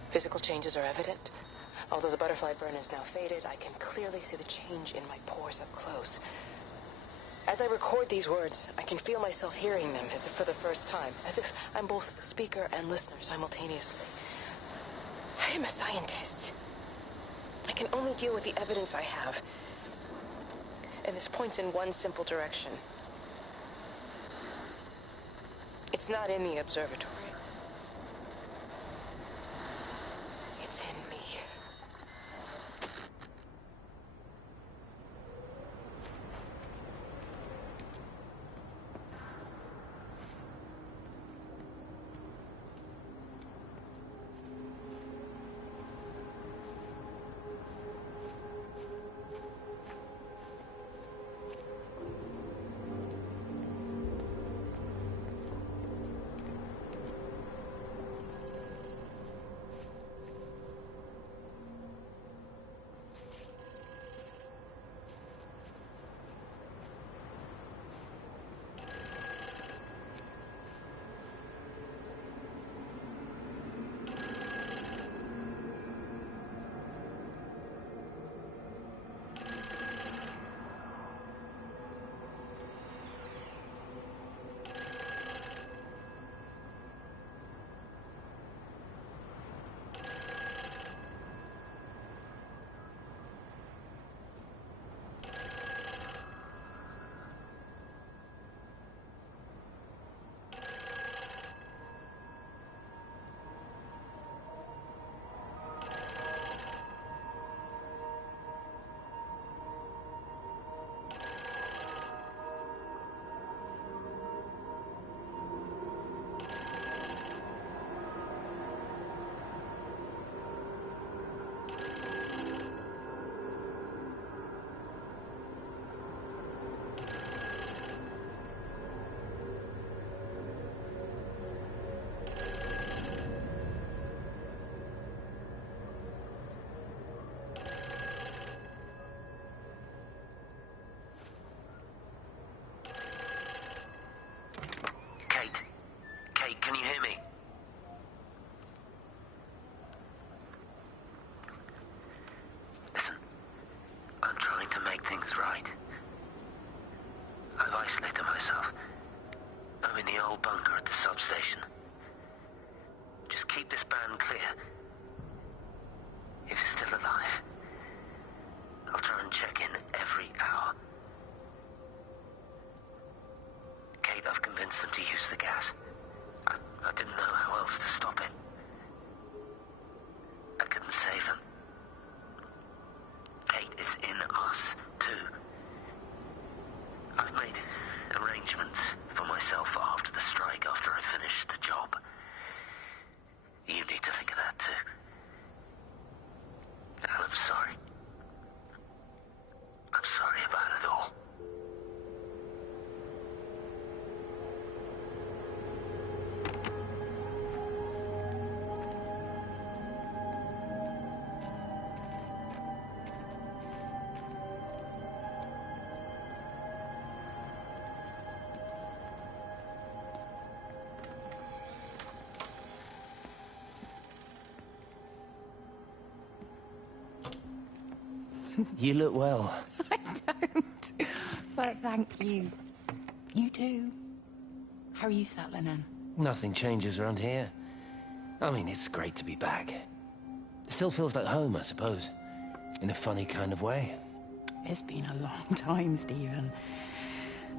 Physical changes are evident. Although the butterfly burn is now faded, I can clearly see the change in my pores up close. As I record these words, I can feel myself hearing them as if for the first time, as if I'm both speaker and listener simultaneously. I am a scientist. I can only deal with the evidence I have. And this points in one simple direction. It's not in the observatory. It's in me. Can you hear me? Listen, I'm trying to make things right. I've isolated myself. I'm in the old bunker at the substation. Just keep this band clear. If it's still alive, I'll try and check in every hour. Kate, I've convinced them to use the gas. I didn't know how else to stop it. I couldn't save them. Kate, it's in us, too. I've made arrangements for myself after the strike, after I finish the job. You need to think of that, too. And I'm sorry. I'm sorry about it all. You look well. I don't. But thank you. You too. How are you settling in? Nothing changes around here. I mean, it's great to be back. It still feels like home, I suppose. In a funny kind of way. It's been a long time, Stephen.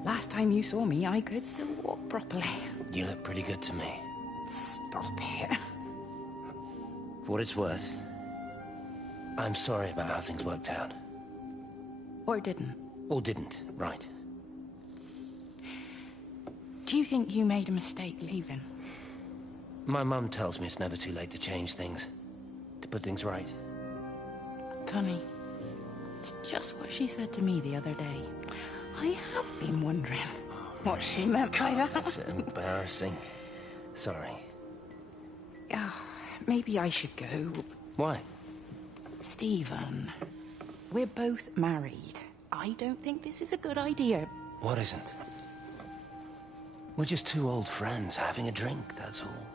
Last time you saw me, I could still walk properly. You look pretty good to me. Stop it. For what it's worth, I'm sorry about how things worked out. Or didn't. Or didn't, right. Do you think you made a mistake leaving? My mum tells me it's never too late to change things. To put things right. Funny. It's just what she said to me the other day. I have been wondering what she meant by that. That's embarrassing. Sorry. Maybe I should go. Why? Stephen, we're both married. I don't think this is a good idea. What isn't? We're just two old friends having a drink, that's all.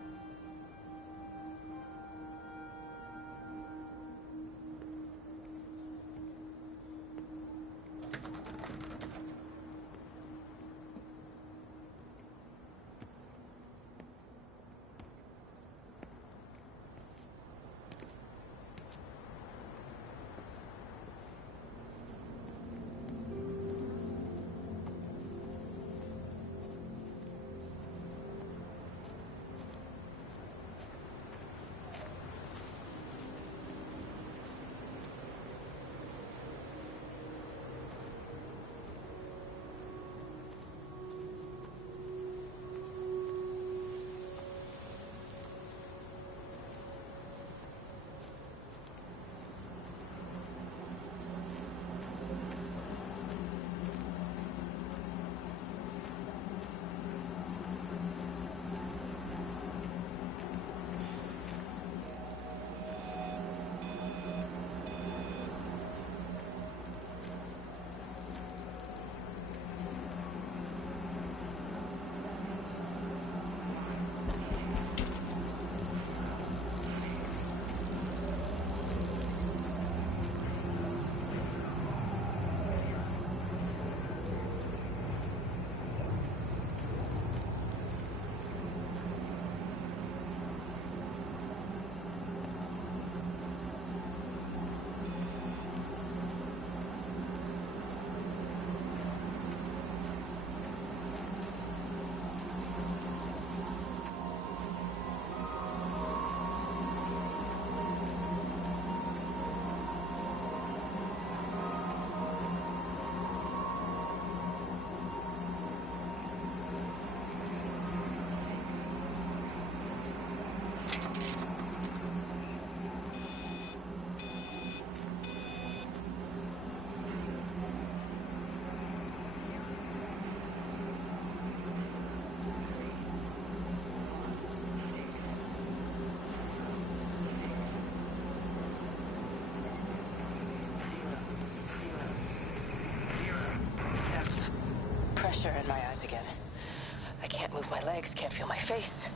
legs, can't feel my face.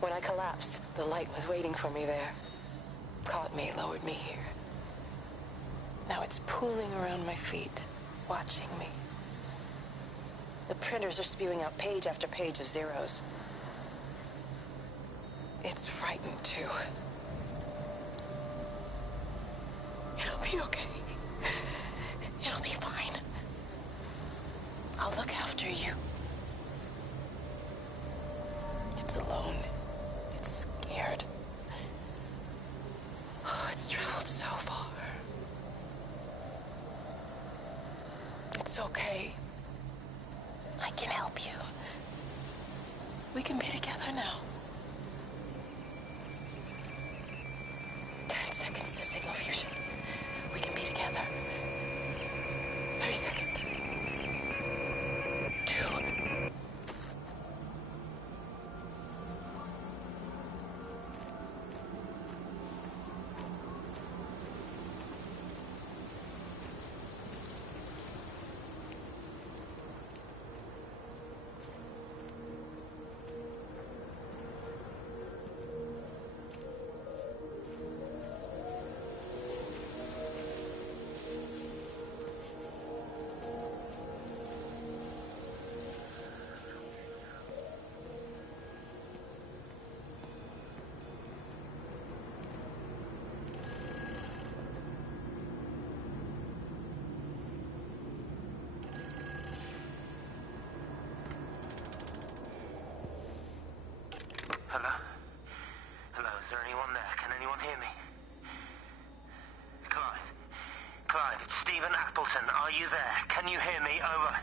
When I collapsed, the light was waiting for me there. Caught me, lowered me here. Now it's pooling around my feet, watching me. The printers are spewing out page after page of zeros. It's frightened, too. It'll be okay. It'll be fine. I'll look after you. It's alone. It's scared. Oh, it's traveled so far. It's okay. I can help you. We can be together now. 10 seconds to signal fusion. We can be together. 3 seconds. 2. Hello? Hello, is there anyone there? Can anyone hear me? Clive? Clive, it's Stephen Appleton. Are you there? Can you hear me? Over.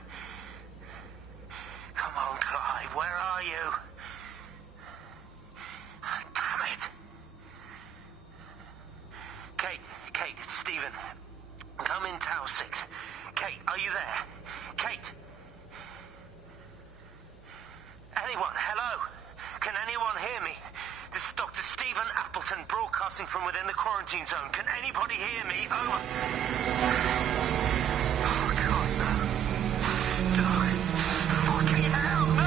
Come on, Clive, where are you? Damn it! Kate, it's Stephen. Come in Tower 6. Kate, are you there? Kate? Anyone? Hello? Can anyone hear me? This is Dr. Stephen Appleton broadcasting from within the quarantine zone. Can anybody hear me? Over. Oh, God, no. No. Fucking hell, no!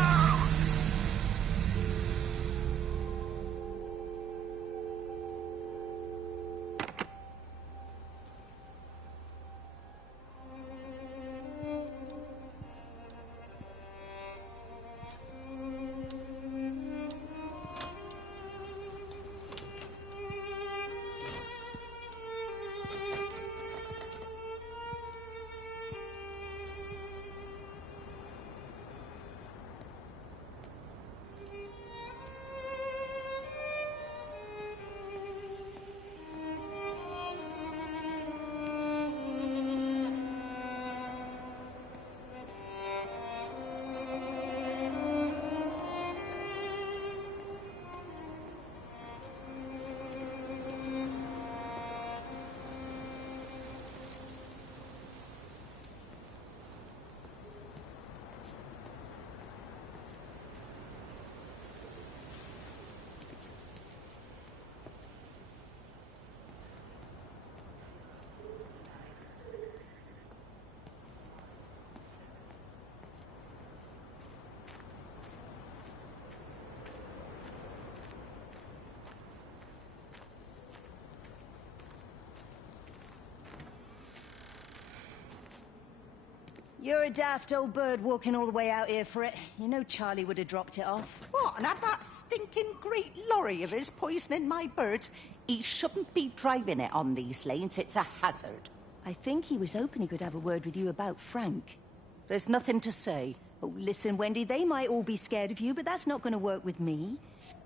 You're a daft old bird walking all the way out here for it. You know Charlie would have dropped it off. What, and have that stinking great lorry of his poisoning my birds? He shouldn't be driving it on these lanes. It's a hazard. I think he was hoping he could have a word with you about Frank. There's nothing to say. Oh, listen, Wendy, they might all be scared of you, but that's not going to work with me.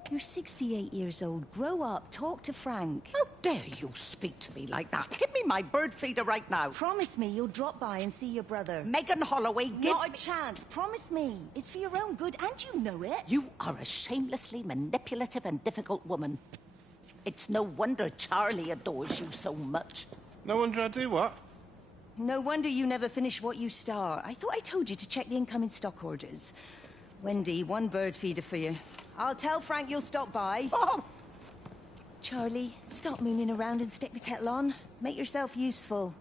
You're 68 years old. Grow up. Talk to Frank. How dare you speak to me like that? Give me my bird feeder right now. Promise me you'll drop by and see your brother. Megan Holloway, give... Not a chance. Promise me. It's for your own good, and you know it. You are a shamelessly manipulative and difficult woman. It's no wonder Charlie adores you so much. No wonder I do what? No wonder you never finish what you start. I thought I told you to check the incoming stock orders. Wendy, one bird feeder for you. I'll tell Frank you'll stop by. Oh! Charlie, stop mooning around and stick the kettle on. Make yourself useful.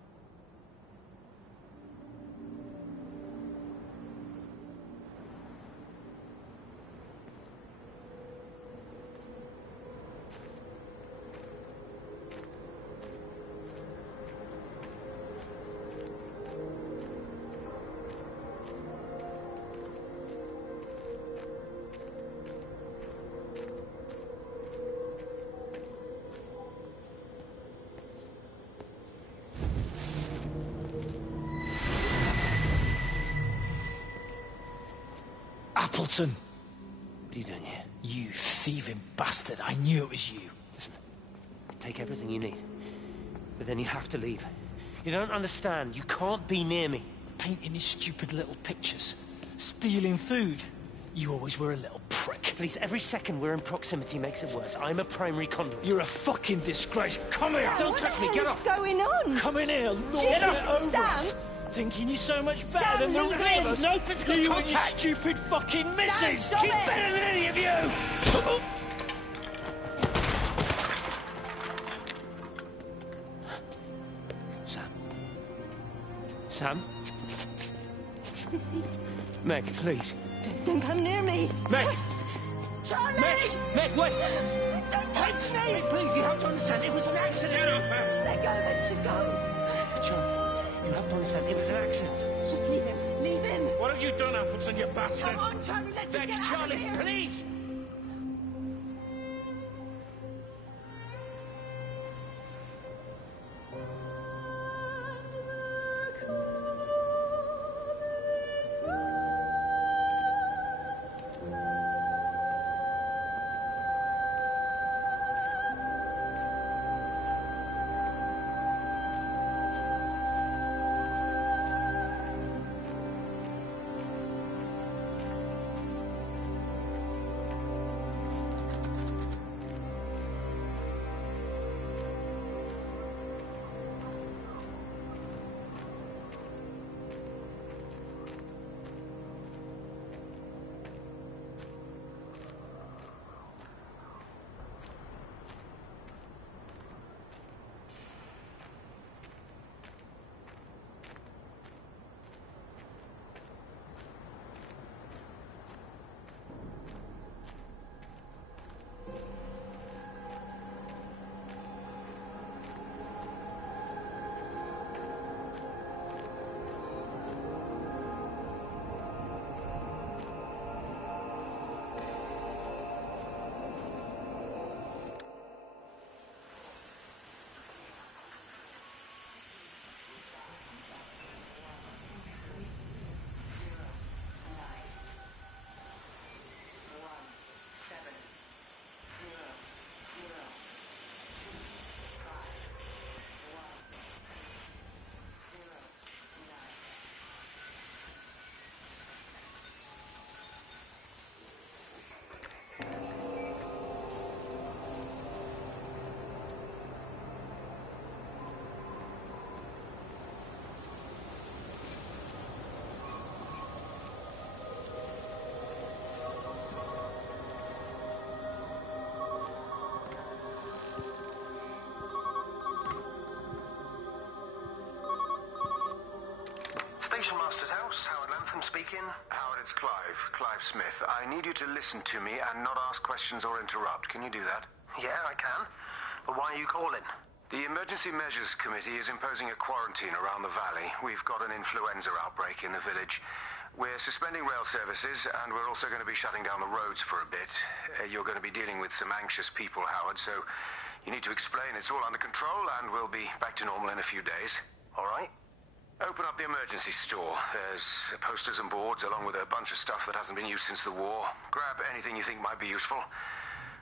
Appleton! What are you doing here? You thieving bastard. I knew it was you. Listen, take everything you need. But then you have to leave. You don't understand. You can't be near me. Painting these stupid little pictures. Stealing food. You always were a little prick. Please, every second we're in proximity makes it worse. I'm a primary conduit. You're a fucking disgrace. Come here! Don't touch me, get off! What's going on? Come in here, Lord. Jesus, Get over Sam! us. Thinking you're so much better Sam, than the leave rest him. of us. No physical you contact. and your stupid fucking missus. stop She's it. better than any of you! Sam? Lizzie, Meg, please. don't come near me. Meg! Charlie! Meg, wait! Don't touch me! Meg, please, you have to understand, it was an accident! Let go, let's just go. Charlie, you have to understand, it was an accident. Just leave him. Leave him. What have you done, Appleton, you bastard? Come on, Charlie, let's just Meg, get out Charlie, of here. please! Station Master's house, Howard Lantham speaking. Howard, it's Clive. Clive Smith. I need you to listen to me and not ask questions or interrupt. Can you do that? Yeah, I can. But why are you calling? The Emergency Measures Committee is imposing a quarantine around the valley. We've got an influenza outbreak in the village. We're suspending rail services, and we're also going to be shutting down the roads for a bit. You're going to be dealing with some anxious people, Howard, so you need to explain it's all under control, and we'll be back to normal in a few days. All right? Open up the emergency store. There's posters and boards, along with a bunch of stuff that hasn't been used since the war. Grab anything you think might be useful.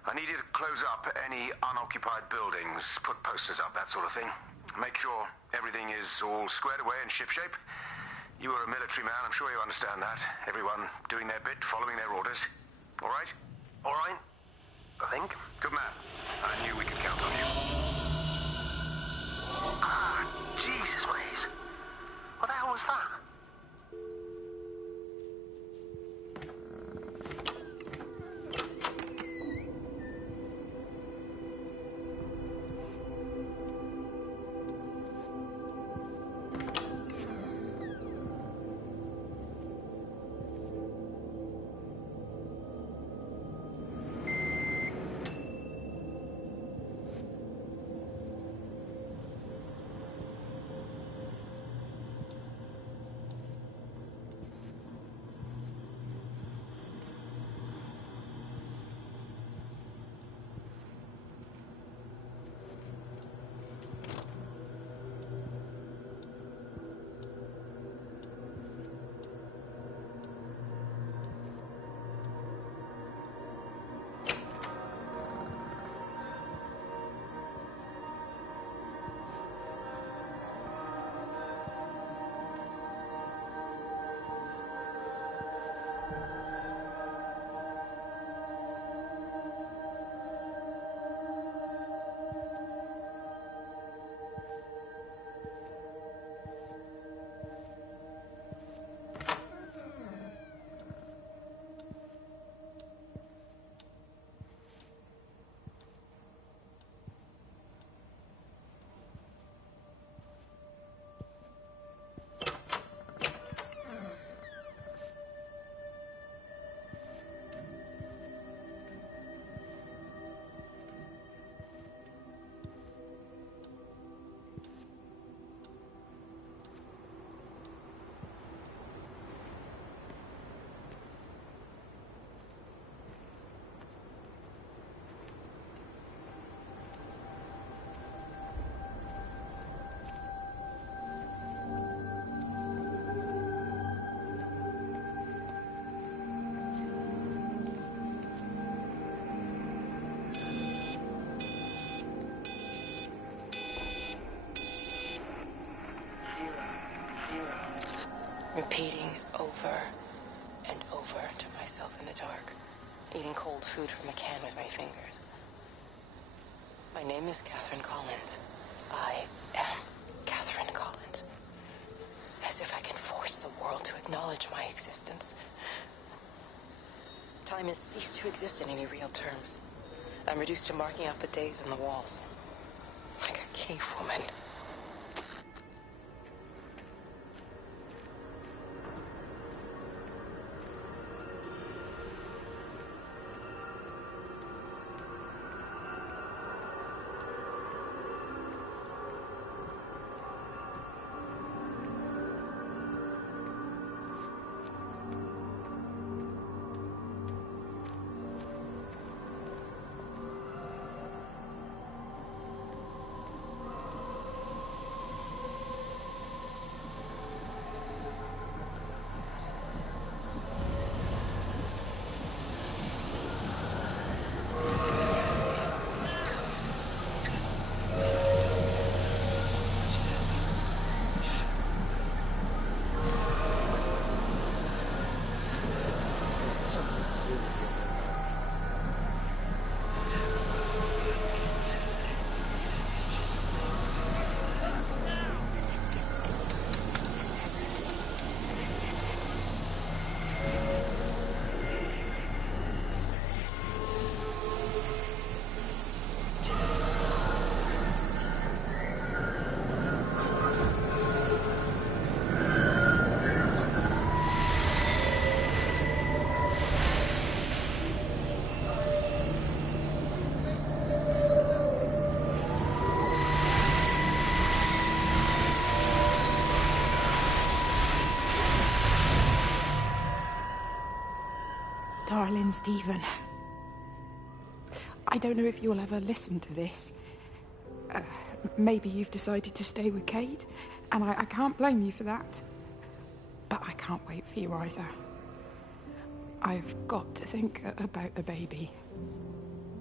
I need you to close up any unoccupied buildings, put posters up, that sort of thing. Make sure everything is all squared away and shipshape. You are a military man, I'm sure you understand that. Everyone doing their bit, following their orders. All right? All right? I think. Good man. I knew we could count on you. Ah, Jesus, Maze. What the hell was that? repeating over and over to myself in the dark, eating cold food from a can with my fingers. My name is Catherine Collins. I am Catherine Collins. As if I can force the world to acknowledge my existence. Time has ceased to exist in any real terms. I'm reduced to marking out the days on the walls. Like a cave woman. Darling Stephen, I don't know if you'll ever listen to this. Maybe you've decided to stay with Kate, and I can't blame you for that. But I can't wait for you either. I've got to think about the baby.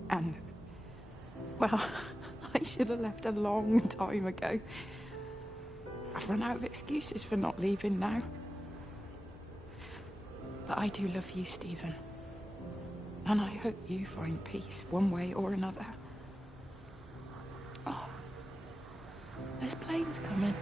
And, well, I should have left a long time ago. I've run out of excuses for not leaving now. But I do love you, Stephen. And I hope you find peace one way or another. Oh, there's planes coming.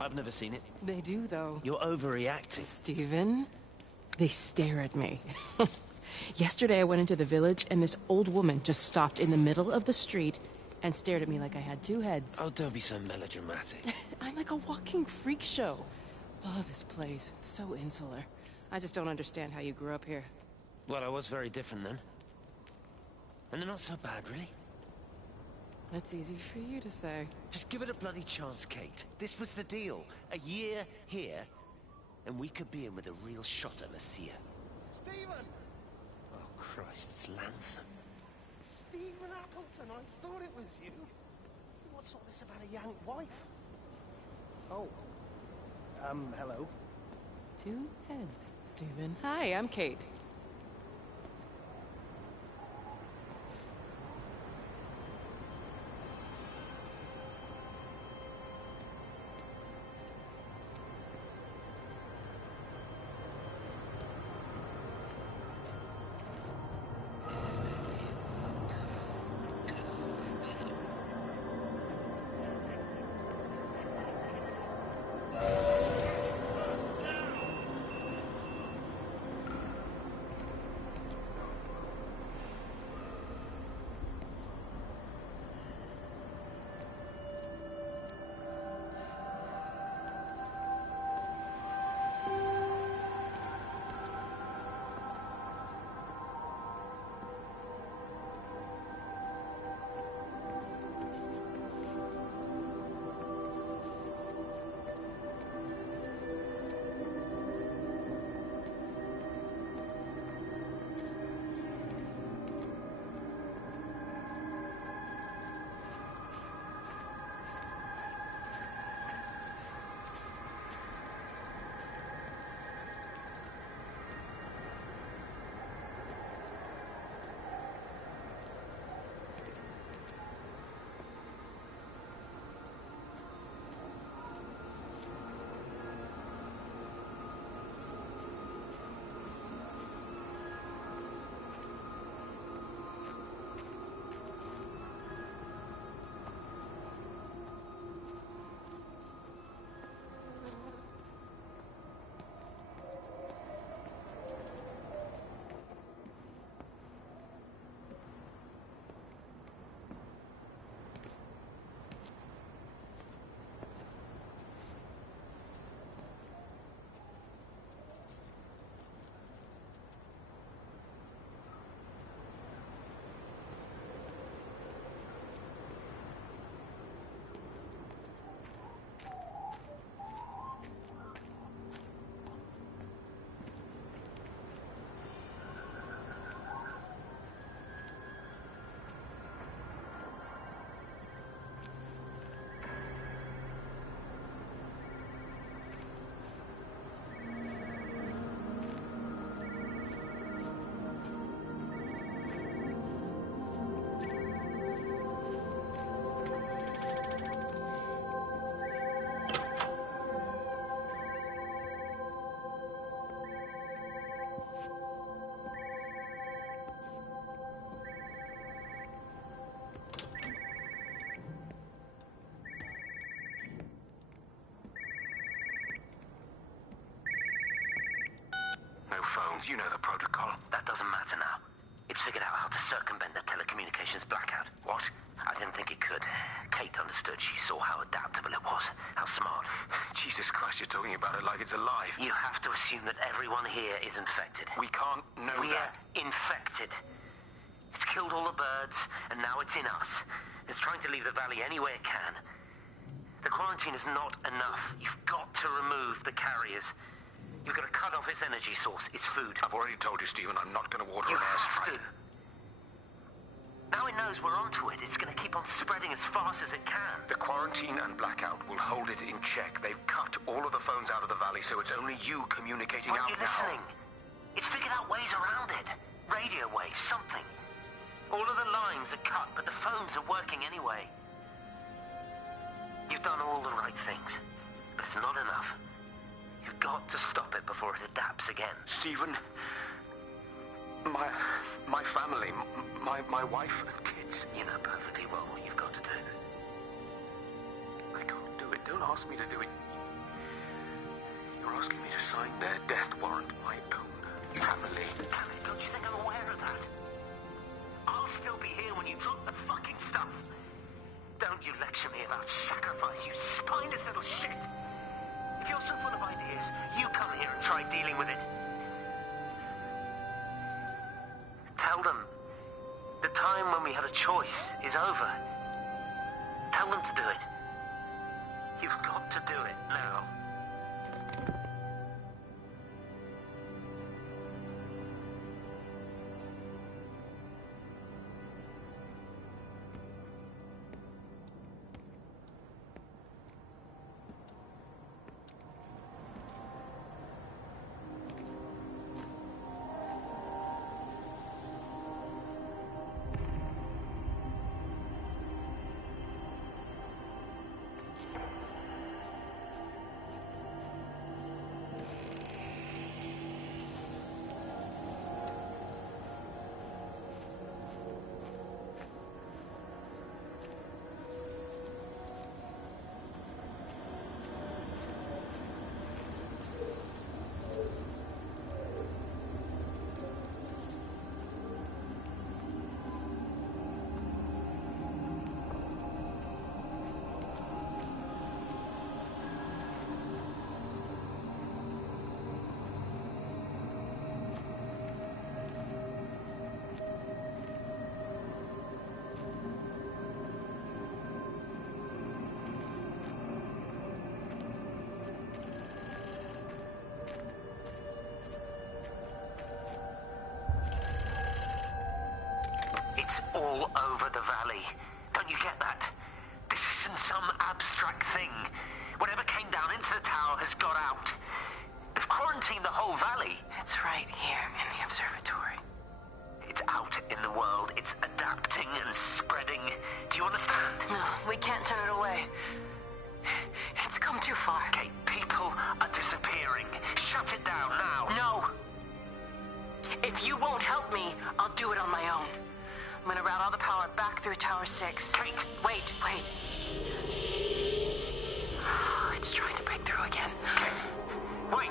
I've never seen it. They do, though. You're overreacting. Stephen, they stare at me. Yesterday I went into the village and this old woman just stopped in the middle of the street and stared at me like I had two heads. Oh, don't be so melodramatic. I'm like a walking freak show. Oh, this place. It's so insular. I just don't understand how you grew up here. Well, I was very different then. And they're not so bad, really. That's easy for you to say. Just give it a bloody chance, Kate. This was the deal. A year here, and we could be in with a real shot at Lucia. Stephen! Oh, Christ, it's Lantham. Stephen Appleton, I thought it was you. What's all this about a young wife? Oh. Hello. Two heads, Stephen. Hi, I'm Kate. phones, you know the protocol. That doesn't matter now. It's figured out how to circumvent the telecommunications blackout. What? I didn't think it could. Kate understood. She saw how adaptable it was. How smart. Jesus Christ, you're talking about it like it's alive. You have to assume that everyone here is infected. We can't know We're that. infected. It's killed all the birds, and now it's in us. It's trying to leave the valley any way it can. The quarantine is not enough. You've got to remove the carriers. You've got to cut off its energy source, its food. I've already told you, Stephen, I'm not going to water You an have airstrike. to. Now it knows we're onto it. It's going to keep on spreading as fast as it can. The quarantine and blackout will hold it in check. They've cut all of the phones out of the valley, so it's only you communicating Aren't out you now. listening? It's figured out ways around it. Radio waves, something. All of the lines are cut, but the phones are working anyway. You've done all the right things, but it's not enough. You've got to stop it before it adapts again. Stephen, my family, my wife and kids. You know perfectly well what you've got to do. I can't do it. Don't ask me to do it. were asking me to sign their death warrant. My own family. Don't you think I'm aware of that? I'll still be here when you drop the fucking stuff. Don't you lecture me about sacrifice, you spineless little shit. If you're so full of ideas, you come here and try dealing with it. Tell them the time when we had a choice is over. Tell them to do it. You've got to do it now. It's all over the valley. Don't you get that? This isn't some abstract thing. Whatever came down into the tower has got out. They've quarantined the whole valley. It's right here in the observatory. It's out in the world. It's adapting and spreading. Do you understand? No, we can't turn it away. It's come too far. Kate, people are disappearing. Shut it down now. No. If you won't help me, I'll do it on my own. I'm gonna route all the power back through Tower 6. Kate! Wait. It's trying to break through again. Kate, wait!